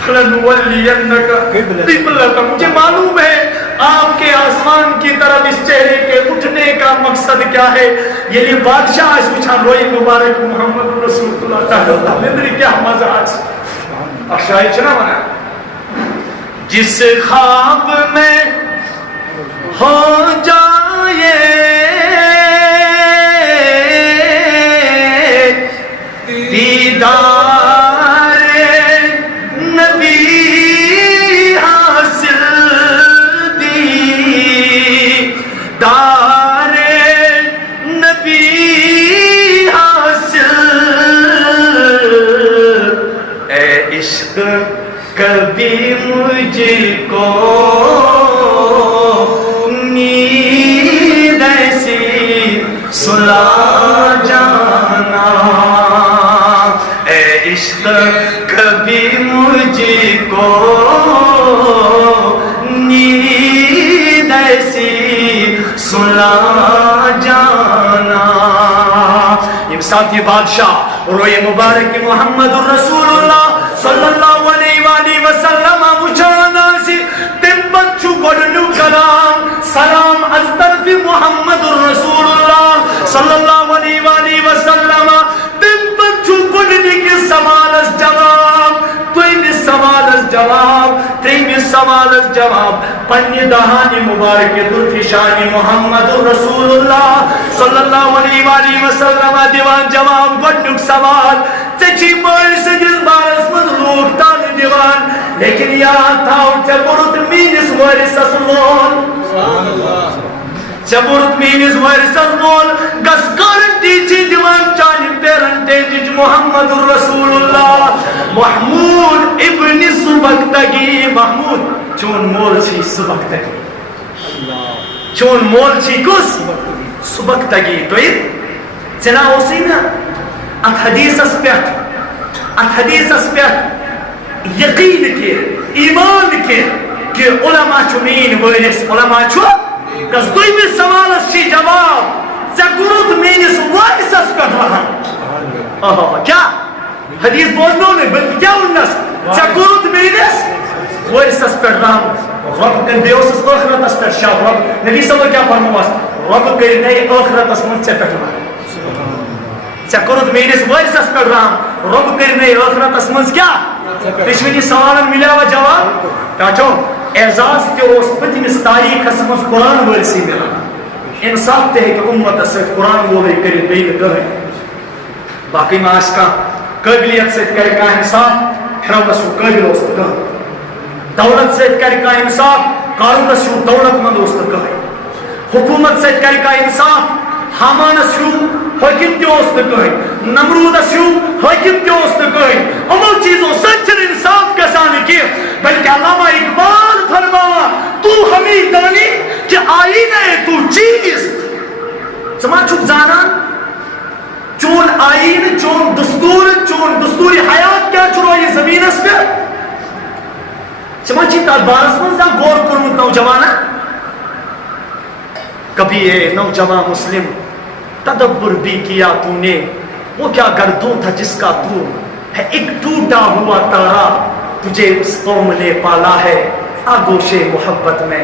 فلنولینک قبلۃ. مجھے معلوم ہے آپ کے آسمان کی طرف اس چہرے کے اٹھنے کا مقصد کیا ہے؟ یہ بادشاہ اس وچھان روئی مبارک محمد رسول اللہ تعالیٰ ندری کیا مزہ آج اخشائی چنا بنا جس خواب میں ہو جائے دیدار کبھی مجھ کو نیند ایسی سلا جانا اے عشق کبھی مجھ کو نیند ایسی سلا جانا. یہ ساتھی بادشاہ روئے مبارک محمد الرسول اللہ صلی اللہ علیہ وآلہ وسلم مجھانا سی تبت چھو گڑنو کلام سلام از طرف محمد الرسول اللہ صلی اللہ علیہ وآلہ وسلم تبت چھو گڑنی کے سوال از جواب توی سوال از جواب تیمی سوال از جواب پنی دہانی مبارک درفشانی محمد الرسول اللہ صلی اللہ علیہ وآلہ وسلم دیوان جواب گڑنک سوال چچی مائی سے جس بارس مظلوق تانی دیوان لیکن یاد تھاو چبورت مینس وارثس مول چبورت مینس وارثس مول گس گارنٹی چی دیوان چانی پیرنٹے جج محمد الرسول اللہ محمود ابن سبکتگی محمود چون مول چی سبکتگی چون مول چی کس سبکتگی تو یہ چنا اسی نا ات حدیث اس پیٹ یقین کے ایمان کے کہ علماء چمین ویرس علماء چھو کس دوئی میں سوال اسی جواب زگرد مینس وائس اس پیٹ رہا کیا حدیث بولنو میں بلکہ کیا انس زگرد مینس وائس اس پیٹ رہا رب کن دیوس اس آخرت اس پیٹ شاہ رب نبی صلی اللہ کیا فرمواس رب کرنے آخرت اس منچ سے پیٹ رہا چکرد مینس وائسس پر رام رب کرنے آخرت اسمنز کیا دشمنی سوالن ملا و جواب کاچو اعزاز کے اس پتنس تاریخ اسمنز قرآن ورسی ملا انصاف تے ہے کہ امت سے قرآن بولے کرے بین کرے باقی معاش کا قابلیت سے کرے کا انصاف پھر رسو قابل ہو سکتا دولت سے کرے کا انصاف قارون رسو دولت مند ہو سکتا حکومت سے کرے کا انصاف حامان اسیو حاکم تیوست کہیں نمرود اسیو حاکم تیوست کہیں عمل چیزوں سچر انصاف کسانی کی بلکہ علامہ اقبال فرماوا تو ہمیں دانی کہ آئینہ تو چیز سمجھ چھک زانان چون آئین چون دستور حیات کیا چھو یہ زمین اس پہ سمجھ چھک بارس منزا غور کرمت نوجوانا کبھی یہ نوجوان مسلم تدبر بھی کیا تو نے وہ کیا گردوں تھا جس کا تو ہے ایک ٹوٹا ہوا تارا تجھے اس قوم نے پالا ہے آگوش محبت میں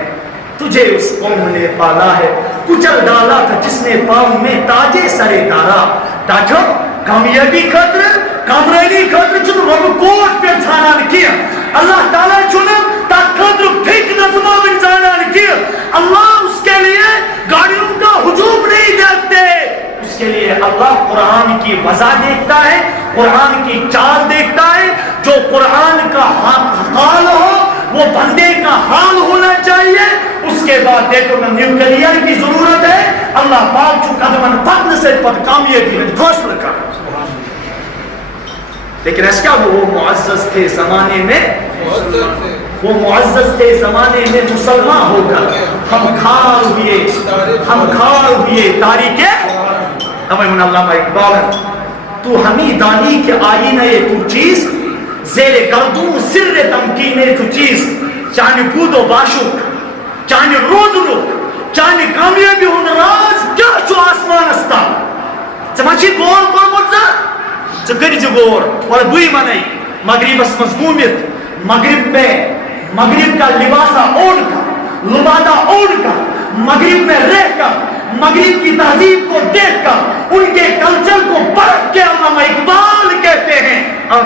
تجھے اس قوم نے پالا ہے کچل ڈالا تھا جس نے پاؤں میں تاجے سرے دارا تاجو کامیابی خاطر کامرانی خاطر چن رب کوٹ پہ چھانان کیا اللہ تعالیٰ چنم تا خاطر پھیک نظمہ میں چھانان کیا اللہ اس کے لیے گاڑیوں کا ہجوم نہیں دیکھتے اس کے لیے اللہ قرآن کی وضع دیکھتا ہے قرآن کی چال دیکھتا ہے جو قرآن کا حال ہو وہ بندے کا حال ہونا چاہیے اس کے بعد دیکھو نا نیوکلیئر کی ضرورت ہے اللہ پاک جو قدمن پتن سے پت کامیابی ہے فیصلہ کر لیکن اس کا وہ معزز تھے زمانے میں وہ معزز تھے زمانے میں مسلمان ہو کر ہم کھار ہوئے تاریخ ہمیں علامہ اقبال تو ہمیں دانی کے آئینہ تو چیز زیر گردوں سر تمکینے تو چیز چاہنے بود و باشو چاہنے روز رو چاہنے کامیابی ہون راز کیا چو آسمان استا سمجھی گور مرزا چکر جو گور اور بوئی منائی مغرب اس مضمومیت مغرب میں مغرب کا لباسہ اوڑ کا لبادہ اوڑھ کر مغرب میں رہ کر مغرب کی تہذیب کو دیکھ کر ان کے کلچر کو پرکھ کے علامہ اقبال کہتے ہیں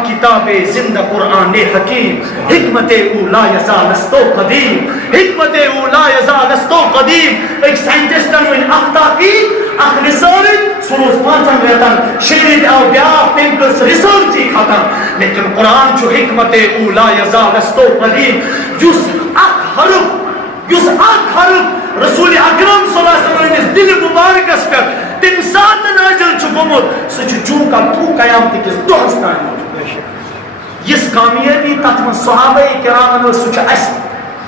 کتاب زندہ قرآن حکیم حکمت اولا یزالستو قدیم حکمت اولا یزالستو قدیم ایک سائنٹسٹن میں اختاقی اخ ریسرچ سروس پانچن ریتن شیرید او بیاق تنکس ریسرچی ختم لیکن قرآن چھو حکمت اولا یزالستو قدیم جس اخ حرف رسول اکرم صلی اللہ علیہ وسلم دل مبارک اس پر تم سات نازل چھو گمت سچ چون کا تو قیامت کس دوستان اس کامیابی تطمن صحابہ کرام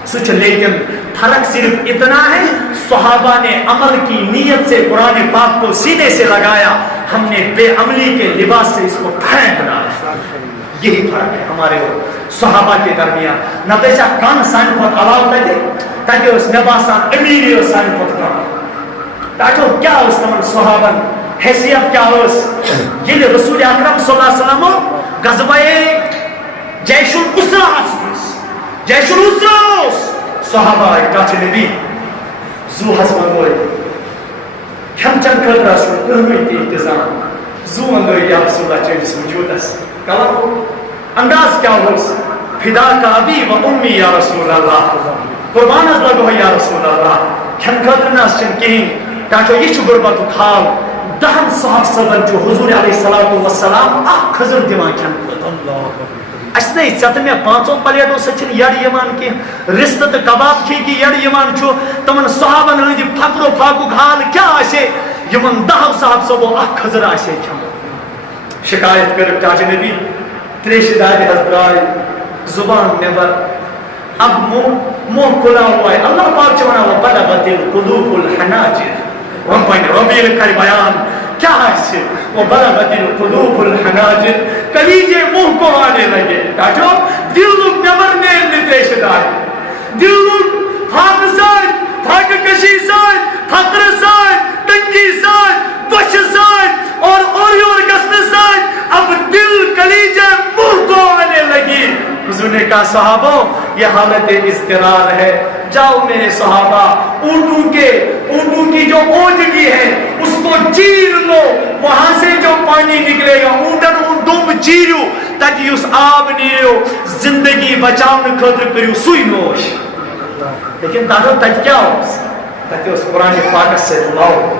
سچ لیکن فرق صرف اتنا ہے صحابہ نے عمل کی نیت سے قرآن پاک کو سینے سے لگایا ہم نے بے عملی کے لباس سے اس کو پھینک ڈالا یہی فرق ہے ہمارے صحابہ کے درمیان نہ پیسہ کان سان خود علاو تھے تاکہ اس نباسان امیری سان خود کان تاکہ کیا اس تمن صحابہ حیثیت کیا اس یہ رسول اکرم صلی اللہ علیہ وسلم غزوہ جیش الاسرا صحابہ کاچ نبی زو حسن گوئی کھم چن خطرہ سو اہمیتی انتظام زو اندوئی یا رسول اللہ چیز موجود ہے کلام انداز کیا ہو فدا کا ابی و امی یا رسول اللہ قربان از لگو یا رسول اللہ کھم خطر ناس چن کہیں تاکہ یہ چھ غربت کھال دہن صحاب صبر جو حضور علیہ السلام اخ خضر دیوان کھم اس نے چت میں پانچوں پلیٹوں سچن یڑ یمان کی رست تو کباب کھی کی یڑ یمان چھو تمن صحابن ہندی فقر و فاقو حال کیا آشے یمن دہو صاحب صبو اخ خضر آشے کھم شکایت کر تاج نبی تریش داد حضرائے زبان نبر اب منہ کھلا ہوا ہے اللہ پاک چونا وہ بلغت القلوب الحناجر ربیل کر بیان کیا ہے وہ بلغت القلوب الحناجر کلیجے منہ کو آنے لگے کہا دل لوگ نبر میں نتریش دائے دل لوگ پھاک سائد پھاک کشی سائد فقر سائد تنگی سائد بش سائد اور گسن سائد اب دل کلیجے منہ کو آنے لگی حضور نے کہا صحابوں یہ حالت اضطرار ہے جاؤ میرے صحابہ اونٹوں کی جو اونجگی ہے اس کو چیر لو وہاں سے جو پانی نکلے گا اونٹن دم چیرو تاکہ اس آب نیو زندگی بچاؤن خطر کریو سوئی نوش لیکن تاکہ تک کیا ہو تاکہ اس قرآن پاک سے لاؤ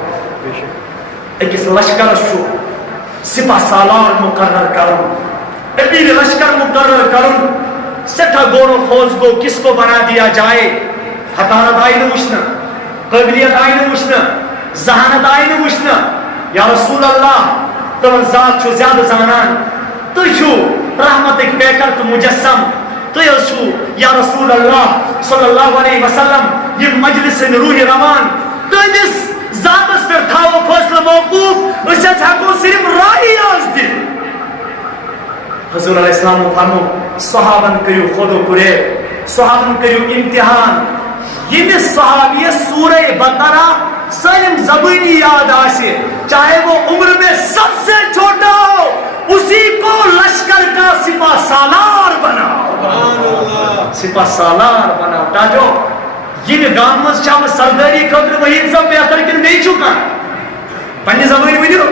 ایک اس لشکر شو سپہ سالار مقرر کروں امیر لشکر مقرر کروں سٹھا گورو خوز کو کس کو بنا دیا جائے حطارت آئی نوشنا قابلیت آئی نوشنا ذہانت آئی نوشنا یا رسول اللہ تو ذات چھو زیادہ زانان تو چھو رحمت ایک پیکر تو مجسم تو چھو یا رسول اللہ صلی اللہ علیہ وسلم یہ مجلس روح روان تو اس ذات اس پر تھا وہ فیصلہ موقوف اسے چھاکو صرف راہی آز دی حضور علیہ السلام فرمو صحابن کریو خودو کرے صحابن کریو امتحان یہ صحابی سورہ بقرہ سلم زبانی یاد آشے چاہے وہ عمر میں سب سے چھوٹا ہو اسی کو لشکر کا سپہ سالار بناؤ سپہ سالار بناؤ تاجو یہ گامت شاہ سرداری خطر وہی سب بہتر کن نہیں چکا پنی زبانی ویڈیو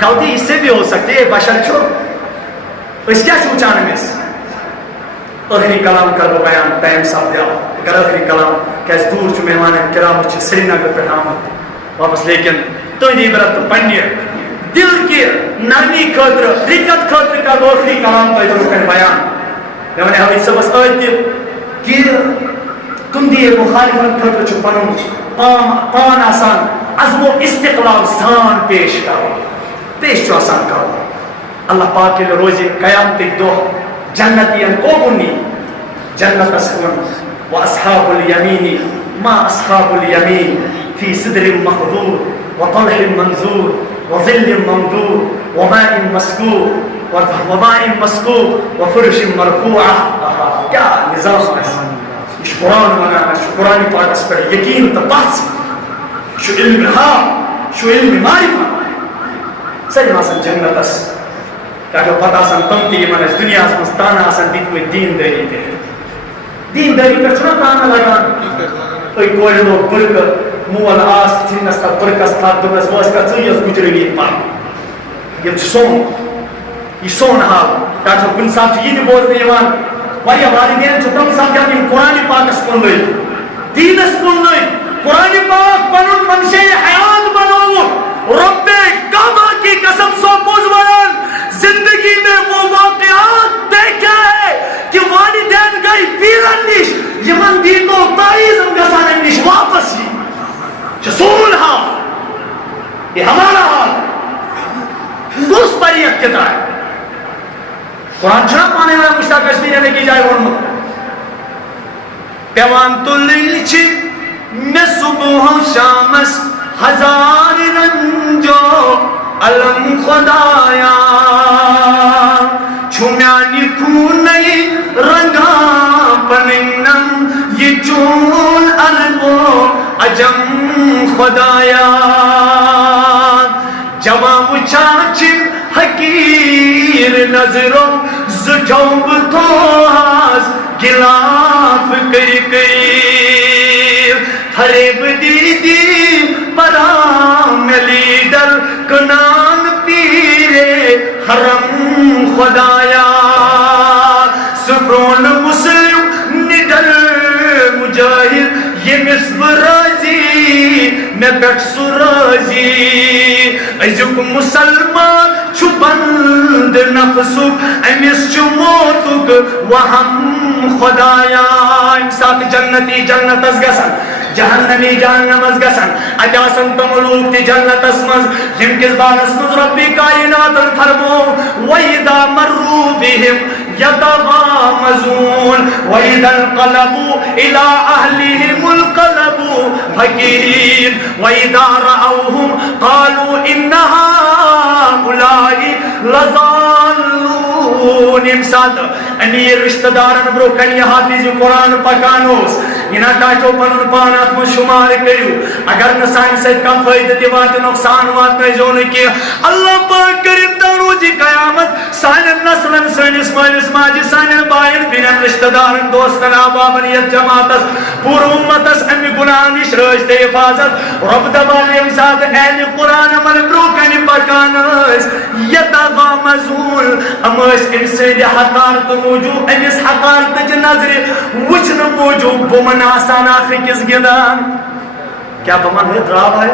غلطی اس سے بھی ہو سکتی ہے بشر چھو اس کیا سوچانے میں سے آخری کلام کر وہ بیان ٹائم صاحب دیا اگر آخری کلام کیس دور چو مہمان کرام اچھے سری نگر پر آمد واپس لیکن تو انہی برات پنی دل کی نرمی خطر رکت خطر کا آخری کلام پر ادھر کر بیان میں نے حویث سے بس آج دی کہ تم دیئے مخالفت خطر چو پنوں پان آسان عزم و استقلال سان پیش کرو پیش چو آسان کرو اللہ پاک کے روزی قیامت ایک دو جنتیاں کو بنی جنت اسکن و اصحاب الیمین ما اصحاب الیمین فی صدر مخضور و طلح منظور و ظل ممدود و ماء مسکوب و ماء مسکوب و فرش مرفوعہ کیا نظام ہے شکران منانا شکرانی پاک اس پر یقین تباس شو علم ہاں شو علم معرفہ سجن آسان جنت اس تاکہ پتہ آسان تم کی من اس دنیا اس مستانہ آسان دیکھوئے دین دے لیتے ہیں دین داری پر چھنا پرانا لگان اوی کوئی لوگ برک مول آس چھنس تا برکس تا دنس واس کا چیز گجرگی پاک یہ سون یہ سون حال کہا کن ساتھ یہ بولنے یوان واریا والدین چھو تم ساتھ جب قرآن پاک سکن لئی دین سکن لئی قرآن پاک پنن منشے حیات بناو رب کعبہ کی قسم سو پوزوران زندگی میں وہ واقعات دیکھا ہے کہ والدین گئی پیرن نش یمن دین کو تائیزم گسانن نش واپس ہی چسول حال یہ ہمارا حال درست بریت کتا ہے قرآن چھنا پانے والا مشتاق کشمیر نے کی جائے ورمت پیوان تو لیل چھن میں صبح شامس ہزار رنجو علم خدایا چھمیانی کونئی رنگا پننم یہ چون علمو عجم خدایا جواب چاچن حقیر نظروں زٹھوب تو آز گلاف کری کری فریب دیدی پرام لیڈر کنان پیرے حرم خدایا سپرون مسلم نڈر مجاہد یہ مصب رازی میں بیٹھ سرازی ایزک مسلمان چھپند نفسک امیس چموتک وہم خدایا امساک جنتی جنت از گسن جہنمی جہنم از گسن اجاسن تملوک تی جنت اسمز یم کس بار اسمز ربی کائنات فرمو وَإِذَا مَرُّوا بِهِمْ يَتَغَامَزُونَ وَإِذَا انقلبوا إِلَىٰ أَهْلِهِمُ الْقَلَبُوا فَكِهِينَ وَإِذَا رَأَوْهُمْ قَالُوا إِنَّ هَٰؤُلَاءِ لَضَالُّونَ امساد امیر رشتہ دارن برو کنی حافظ قرآن پکانوس ینا کاچو پنن پانات میں شمار کریو اگر نسائن سے کم فائدہ دیوات نقصان وات میں جونے کی اللہ پاک کریم دانو جی قیامت سائن نسلن سائن اسماعیل اسماجی سائن بائن بینن رشتہ دارن دوستن آبابنیت جماعتس پور امتس امی گناہنش رشتہ حفاظت رب دبال امساد اہل قرآن من برو کنی پکانوس یتغامزون امس انسان حقارت موجود امس حقارت نظر وچن موجود بمن آسان آخری کس گدان کیا بمن ہے دراو ہے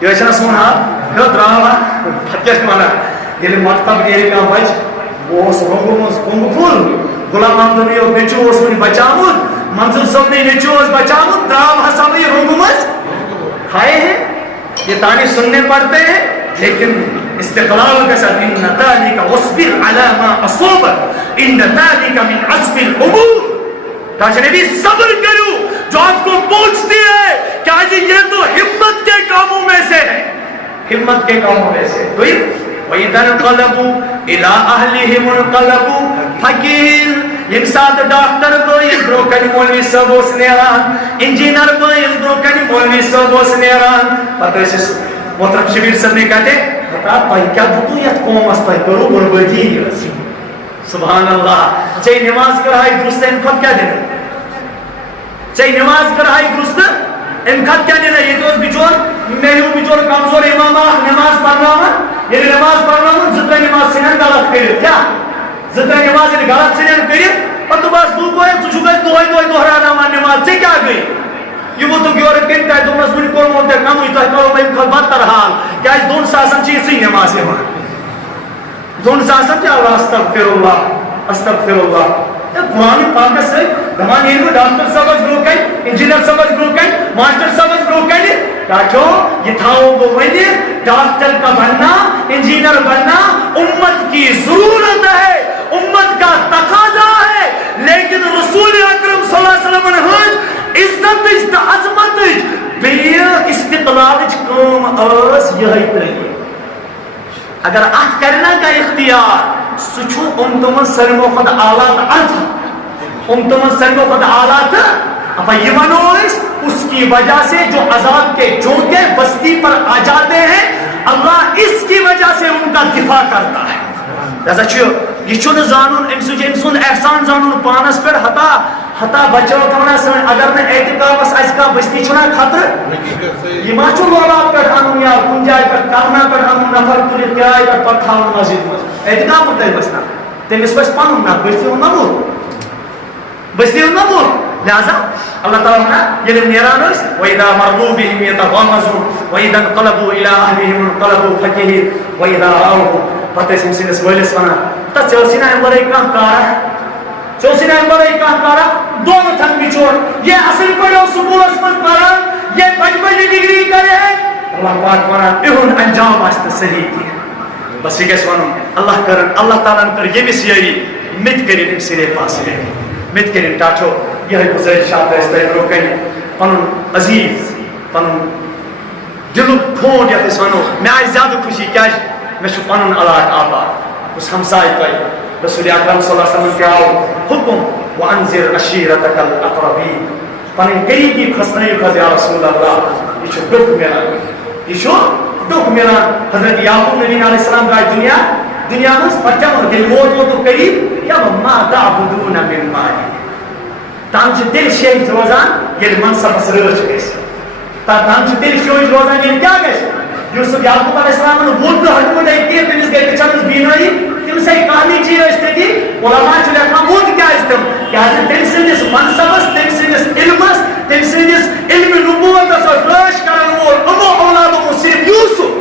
یہ ایسا سون ہاں ہے دراو ہے پھتیش مانا یہ مکتب گیری کا بچ وہ سرونگو مز کنگو پھول غلام آمدنی اور نیچو اس میں بچامود منظر صاحب نے نیچو اس بچامود دراو حساب یہ رونگو مز کھائے ہیں یہ تانی سننے پڑتے ہیں لیکن استقلال کا ساتھ ان ذالک واصبر علی ما اصابک ان ذالک من عزم الامور کہا نبی صبر کرو جو آپ کو پوچھتی ہے کہ آج یہ تو ہمت کے کاموں میں سے ہے ہمت کے کاموں میں سے تو وَإِذَا انْقَلَبُوا إِلَىٰ أَهْلِهِمُ انْقَلَبُوا فَقِيرٌ یم ساتھ ڈاکٹر بوئیز بروکن مولوی صاحب اس نیران انجینر بوئیز بروکن مولوی صاحب اس نیران پتہ اس محترم شبیر صاحب نے کہتے بتا پائی کیا بھتو یہ قوم استا کرو بربادی سبحان اللہ چاہے نماز کرائے درست ان خط کیا دینا چاہے نماز کرائے درست ان خط کیا دینا یہ تو بچور میں ہوں بچور کمزور امام نماز پڑھنا ہوں یہ نماز پڑھنا ہوں زدہ نماز سنن غلط کرے کیا زدہ نماز غلط سنن کرے اور تو بس تو کوئی تو چھوکے تو دوہرانا ہوا نماز سے کیا گئی یہ وہ تو گیور کنتا ہے تو مسئول کو موتے کم ہوئی تو کرو میں بدتر حال کیا اس دون ساسن چیز سی نماز ہے دون ساسن کیا اللہ استغفر اللہ یہ قرآن پاک سے دمان یہ کو ڈاکٹر سبز بروکن انجینئر سبز بروکن ماسٹر سبز بروکن تاکہ یہ تھاؤ وہ ویدی ڈاکٹر کا بننا انجینئر بننا امت کی ضرورت ہے امت کا تقاضا ہے لیکن رسول اکرم صلی اللہ علیہ وسلم نے عزت عظمت بے استقلال قوم آس یہی ترقی اگر ات کرنا کا اختیار سچو امتمن سرمو خود آلات ارض امتمن سرمو خود آلات اب یہ منوز اس کی وجہ سے جو عذاب کے جوتے بستی پر آ جاتے ہیں اللہ اس کی وجہ سے ان کا دفاع کرتا ہے لہذا یہ چھو زانون امسن احسان زانون پانس پر حتا حتا بچو تھوڑا سن اگر نہ اعتکافس آج کا بستی چھنا خطر حقیقت صحیح یہ ما چھو لولاب پہ انن یا کن جائے پہ کرنا پہ انن نفر تلت کیائے پہ پتھاون مسجد مز اعتکاف ہوتا ہے بسنا تمس بس پنن نہ بستی ہوں نمور بستی ہوں نمور لہذا اللہ تعالیٰ نے یہ نیران اس وَإِذَا مَرْضُوا بِهِمْ يَتَغَامَزُونَ وَإِذَا انقلبوا إِلَىٰ أَهْلِهِمْ انقلبوا فَكِهِينَ وَإِذَا رَأَوْهُ پتہ اس مسئلس وٲلِس ونان تا چوسینا امبرے کانٛہہ کارا چوسینا امبرے کانٛہہ کارا دونوں تھن بچور یہ اصل پڑھو سکولس من پڑھان یہ بچپن ڈگری کرے ہیں اللہ پاک ونان اہن انجام آست صحیح کی بس یہ گژھِ ونُن اللہ کرن اللہ تعالیٰ کر ییٚمِس یٲری مت کٔرِنۍ أمۍ سٕنٛدے پاسہٕ مت کٔرِنۍ ٹاٹھو یہ گزارش آتا ہے اس طرح روکیں پنن عزیز پنن دل کھوٹ یتھ ونو میں آج زیادہ خوشی کیا میں پنن علاقہ آباد اس ہمسائے تہ رسول اکرم صلی اللہ علیہ وسلم کے آو حکم وانذر عشیرتک الاقربین پنن قریبی کھسنائی کھز یا رسول اللہ یہ دکھ ملان یہ دکھ ملان حضرت یعقوب نبی علیہ السلام کا دنیا میں پتہ دل موت تو قریب یا ما تعبدون من بعد تام چھ دل شیخ روزان یل منصبس رچ گیس تام چھ دل شیخ روزان یل کیا گیس یوسف یعقوب علیہ السلام نے بوت حکم دے کہ تمس گئی چنس بینائی تم سے کہانی چیز استتی علماء چھ لکھا بوت کیا استم کیا تم سندس منصبس تم سندس علمس تم سندس علم نبوت اس رش کرن وول امو اولاد صرف یوسف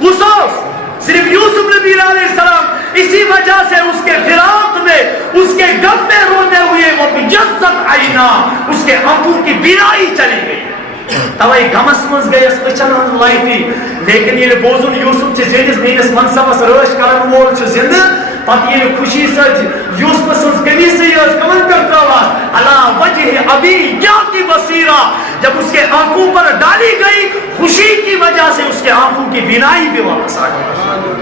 قصص صرف یوسف نبی علیہ السلام اسی وجہ سے اس کے فراق میں اس کے غم میں روتے ہوئے وہ بیضت عینا اس کے آنکھوں کی بینائی چلی گئی توائی غمس مز گئی اس اچھن ہن لائٹی لیکن یہ بوزن یوسف چھ زیدس نینس منصبس رش کرن وول چھ زندہ پتہ یہ خوشی سچ یوسف سن قمیص یہ کمن کر تراواز علا وجہ ابی کیا کی بصیرہ جب اس کے آنکھوں پر ڈالی گئی خوشی کی وجہ سے اس کے آنکھوں کی بینائی بھی واپس آ گئی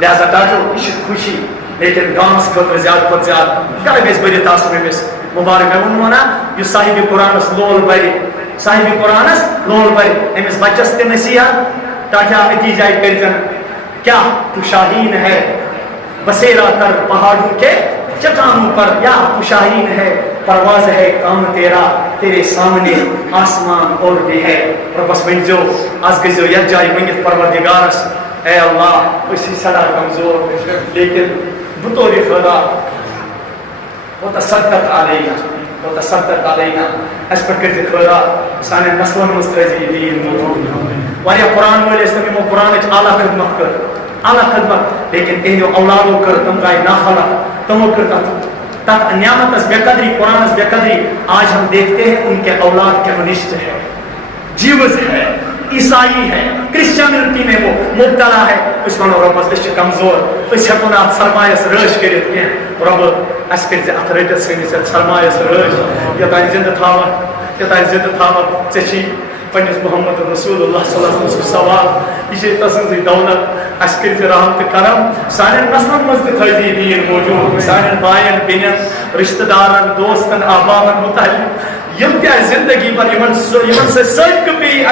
لہذا ڈاٹو یہ خوشی لیکن گامس خطر زیادہ کھت زیادہ کیا گیس بری تاثر میں مبارک میں ونونا یہ صاحب قرآنس لول بری صاحب قرآنس لول بری امس بچس تے نصیحت تاکہ اتی جائے کرتن کیا تو شاہین ہے بسیرا تر پہاڑوں کے چٹانوں پر یا تو شاہین ہے پرواز ہے کام تیرا تیرے سامنے آسمان اور بھی ہے اور بس من جو آج گزو یک جائے منگت پروردگارس اے اللہ اسی صدا کمزور لیکن بطور خدا وتصدق علینا اس پر کرتے خدا سانے نسلوں مسترزی دین موجود واریا قرآن والے اسلامی مو قرآن اچھ اعلیٰ خدمت کر اعلیٰ خدمت لیکن تہنیو اولادوں کر تم گائے ناخلق تمو کرتا تک نعمت اس بے قدری قرآن اس بے قدری آج ہم دیکھتے ہیں ان کے اولاد کے منشت ہے جیوز ہے عیسائی ہے کرسچینٹی میں وہ مبتلا ہے اس کو رب اس کمزور اس ہکونا سرمایس رش کرت کی رب اس کر زِ اتھ رٹت سنس سرمایس رش یوتان زندہ تھاوت یوتان زندہ تھاوت ژےٚ پنس محمد رسول اللہ صلی اللہ علیہ وسلم سوال یہ تسن دولت اس کر رحمت کرم سان نسلن مز تھی دین موجود سان بائن بینن رشتہ دارن دوستن احبابن متعلق یم کیا زندگی پر یمن سے صدق بھی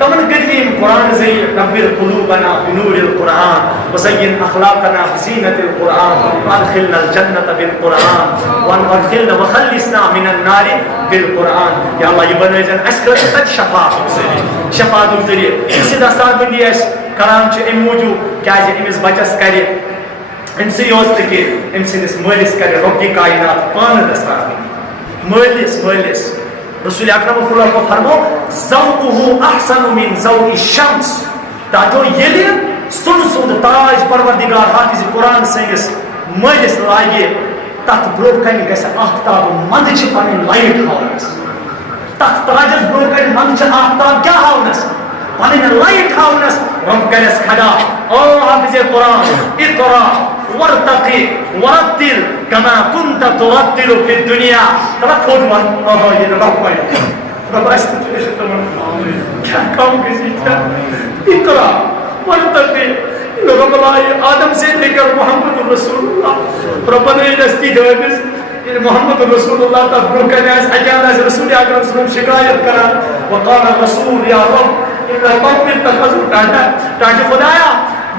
تمن کریم قرآن زین نبر قلوبنا بنور القرآن وزین اخلاقنا حسینت القرآن وادخلنا الجنت بالقرآن وادخلنا وخلصنا من النار بالقرآن یا اللہ یہ بنائے جن اس خطرت شفاعت ذریعے اسی دستار بندی اس کرام چھ ام موجود کیا جی امس بچس کرے ام سے یوز تکے ام سے اس مالس کرے رب کی کائنات پان دستار مالس رسول اکرم صلی اللہ علیہ وسلم فرمو ذوقه احسن من ذوق الشمس تاکہ یلی سن سن تاج پروردگار حافظ قرآن سنگس مالس لائے تت برو کن گژھِ آفتاب مند چھ پنن لائٹ ہاونس تت تاجس برو کن مند چھ آفتاب کیا ہاونس پنن لائٹ ہاونس رب کرس کھڑا او حافظ قرآن اقرا ورتقی ورتل کما کنت ترتل فی الدنیا ترا کھود ون اوہ یہ رب کوئی رب استغفر کیا کام کسی کیا اقرا ورتقی رب اللہ آدم سے لے کر محمد رسول اللہ رب نے دستی دوگس محمد رسول اللہ تا برکن اس اجانا رسول اکرم صلی اللہ علیہ وسلم شکایت کرا وقال الرسول یا رب ان قوم اتخذوا ٹاٹا خدایا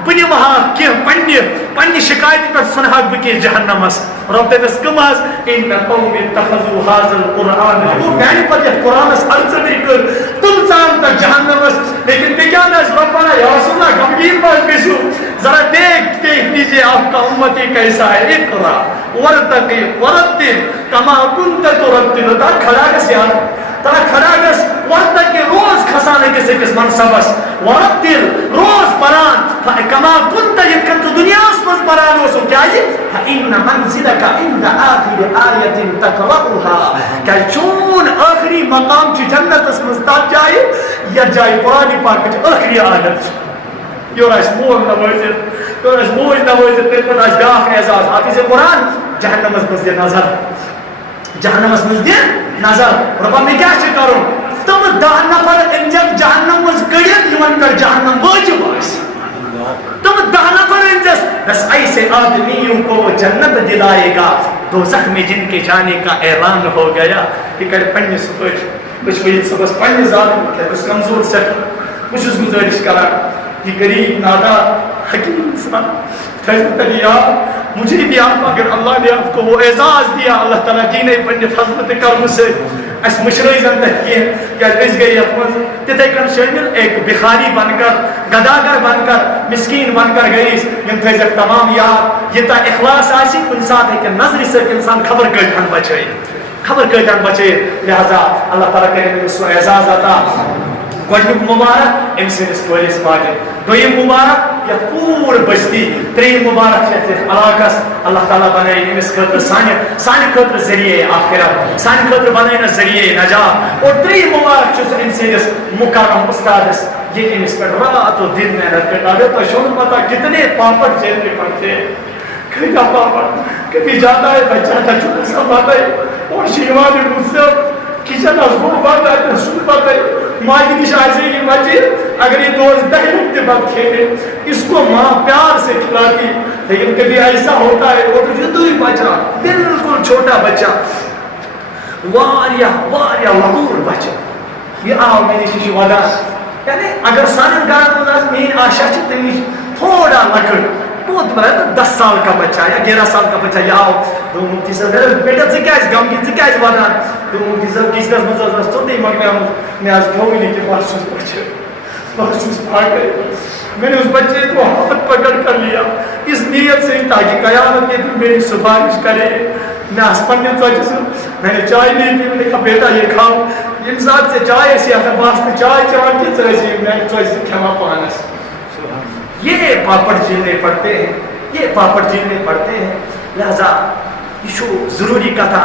بنی وہاں کہ پنڈی پنی شکایت پر سنہا بکی جہنمس رب دس کماز ان قوم اتخذوا هذا القرآن وہ میں پر یہ قرآن اس الزمی کر تم سان تا جہنمس لیکن بگیان اس ربنا یا رسول اللہ غمگین باش بیشو ذرا دیکھ لیجئے آپ کا امتی کیسا ہے اقرا ورتقی ورتل کما کنت ترتل تا کھڑا گس یار تا کھڑا گس ورتقی روز کھسانے کسی کس منصبس ورتل روز پران کما کنت یکن تو دنیا اس پر پران ہو سو کیا یہ فإن منزلک عند آخر آیت تقرأها کہ چون آخری مقام چی جنت اس مستاد جائے یا جائے قرآن پاک چی آخری آیت یور اس مور نوازت یور اس مور نوازت تلپن اس گاہ اعزاز حافظ قرآن جہنم اس مزدی نظر جہنم اس مزدی نظر ربا میں کیا چی کروں تم دہ نفر انجب جہنم اس گڑیت یمن کر جہنم واجب آس تم دہ نفر انجس بس ایسے آدمیوں کو جنت دلائے گا دوزخ میں جن کے جانے کا اعلان ہو گیا کہ کل پنی سپر کچھ ویل سبس پنی ظالم کیا کچھ کمزور سکر کچھ اس گزارش کرا یہ غریب نادا حکیم انسان فیض دیا مجھے بھی آپ اگر اللہ نے آپ کو وہ اعزاز دیا اللہ تعالیٰ دینے پنی فضلت کرم سے اس مشرعی زندہ کیے کہ اس گئی اپنے تیتے کن شامل ایک بخاری بن کر گداگر بن کر مسکین بن کر گئی یم فیض تمام یار یہ تا اخلاص آسی کن ساتھ ہے کہ نظری سے انسان خبر کردن بچے خبر کردن بچے لہذا اللہ تعالیٰ کرے اس کو اعزاز آتا گوڑنک مبارک امسن اس کولیس ماجد دویم مبارک یا پور بستی ترین مبارک شہتے علاقس اللہ تعالیٰ بنائی امس خطر سانی خطر ذریعے آخرت سانی خطر بنائی ذریعے نجات اور ترین مبارک چیز امسن اس مکرم استادس یہ امس پر رات و دن محنت کرتا ہے تو شون پتا کتنے پاپٹ جیل میں پڑھتے کئی پاپٹ کبھی جاتا ہے بچہ تھا چھوٹا سا بات ہے اور شیوان مجھ سے کچن از وہ بات ہے رسول بات ہے ماں کی نشائی کی بچے اگر یہ دوست دہلوک کے بعد کھیلے اس کو ماں پیار سے کھلاتی لیکن کبھی ایسا ہوتا ہے وہ تو جدوی بچہ بالکل چھوٹا بچہ واریا وقور بچہ یہ آو میں نے شیشی وادا یعنی اگر سانن گارد مداز مین آشا چھتے میں تھوڑا لکڑ بہت بڑا ہے 10 سال کا بچہ یا 11 سال کا بچہ یا آؤ دو مفتی صاحب بیٹا سے کیا اس گام کی سے کیا اس وادان دو مفتی صاحب کس دس مزاز رستو دے مگر میں آج گھوئی نہیں کہ بارشوز بچے بارشوز پھاڑ گئے میں نے اس بچے کو ہاتھ پکڑ کر لیا اس نیت سے تاکہ قیامت کے دن میری سفارش کرے میں اسپنیت سوچے سے میں نے چائے نہیں پی میں نے کہا بیٹا یہ کھاؤ انسان سے چائے ایسی آتا واسطے چائے چاوان کی طرح سے میں نے چوائے سے کھما پانا سے یہ پاپڑ جلنے پڑتے ہیں یہ پاپڑ جلنے پڑتے ہیں لہذا یہ شو ضروری کتھا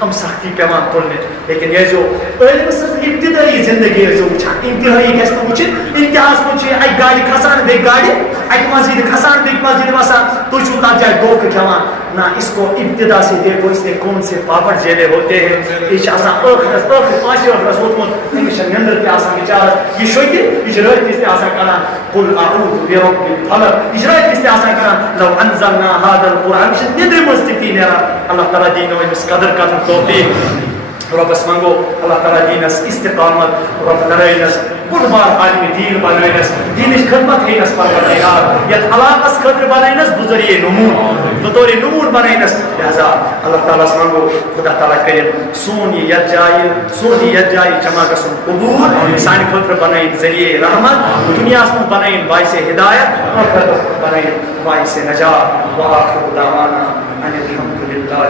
ہم سختی پیمان تولنے لیکن یہ جو علم سے ابتدائی زندگی ہے جو انتہائی کیسے مجھے انتہاس مجھے ایک گاڑی کھسان دیکھ گاڑی ایک مسجد کھسان دیکھ مسجد واسا تو چھوٹا جائے دو کھمان نہ اس کو ابتدا سے دیکھو اس نے کون سے پاپڑ جیلے ہوتے ہیں یہ آسان آخرت پاشی آخرت ہوت ہمیشہ نندر کے آسان بچارت یہ شوئی اجرائت کس نے آسان کرنا قل اعوذ برب الفلق اجرائت کس نے آسان کرنا لو انزلنا هذا القرآن ہمیشہ ندر مستقی نیرا اللہ تعالیٰ دین و اس قدر کا توفیق رب اس منگو اللہ تعالیٰ دین اس استقامت رب لرائن اس بڑھوار عالم دین بنائن اس دین اس خدمت ہے اس پر بنائن یت علاق اس خدر بنائن اس بزرگی نمون بطور نمون بنائن اس لہذا اللہ تعالیٰ اس منگو خدا تعالیٰ کریم سونی ید جائی جمع کسن قبول سانی خدر بنائن ذریعے رحمت دنیا اس میں بنائن باعث ہدایت اور خدر بنائن باعث نجات و آخر دعوانا ان الحمدللہ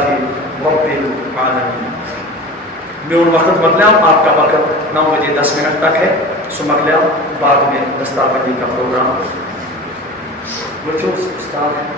رب العالمین میون وقت مکلیاں آپ کا وقت 9 بجے 10 منٹ تک ہے سو مکلیاں بعد میں دستار بندی کا پروگرام وچو استاد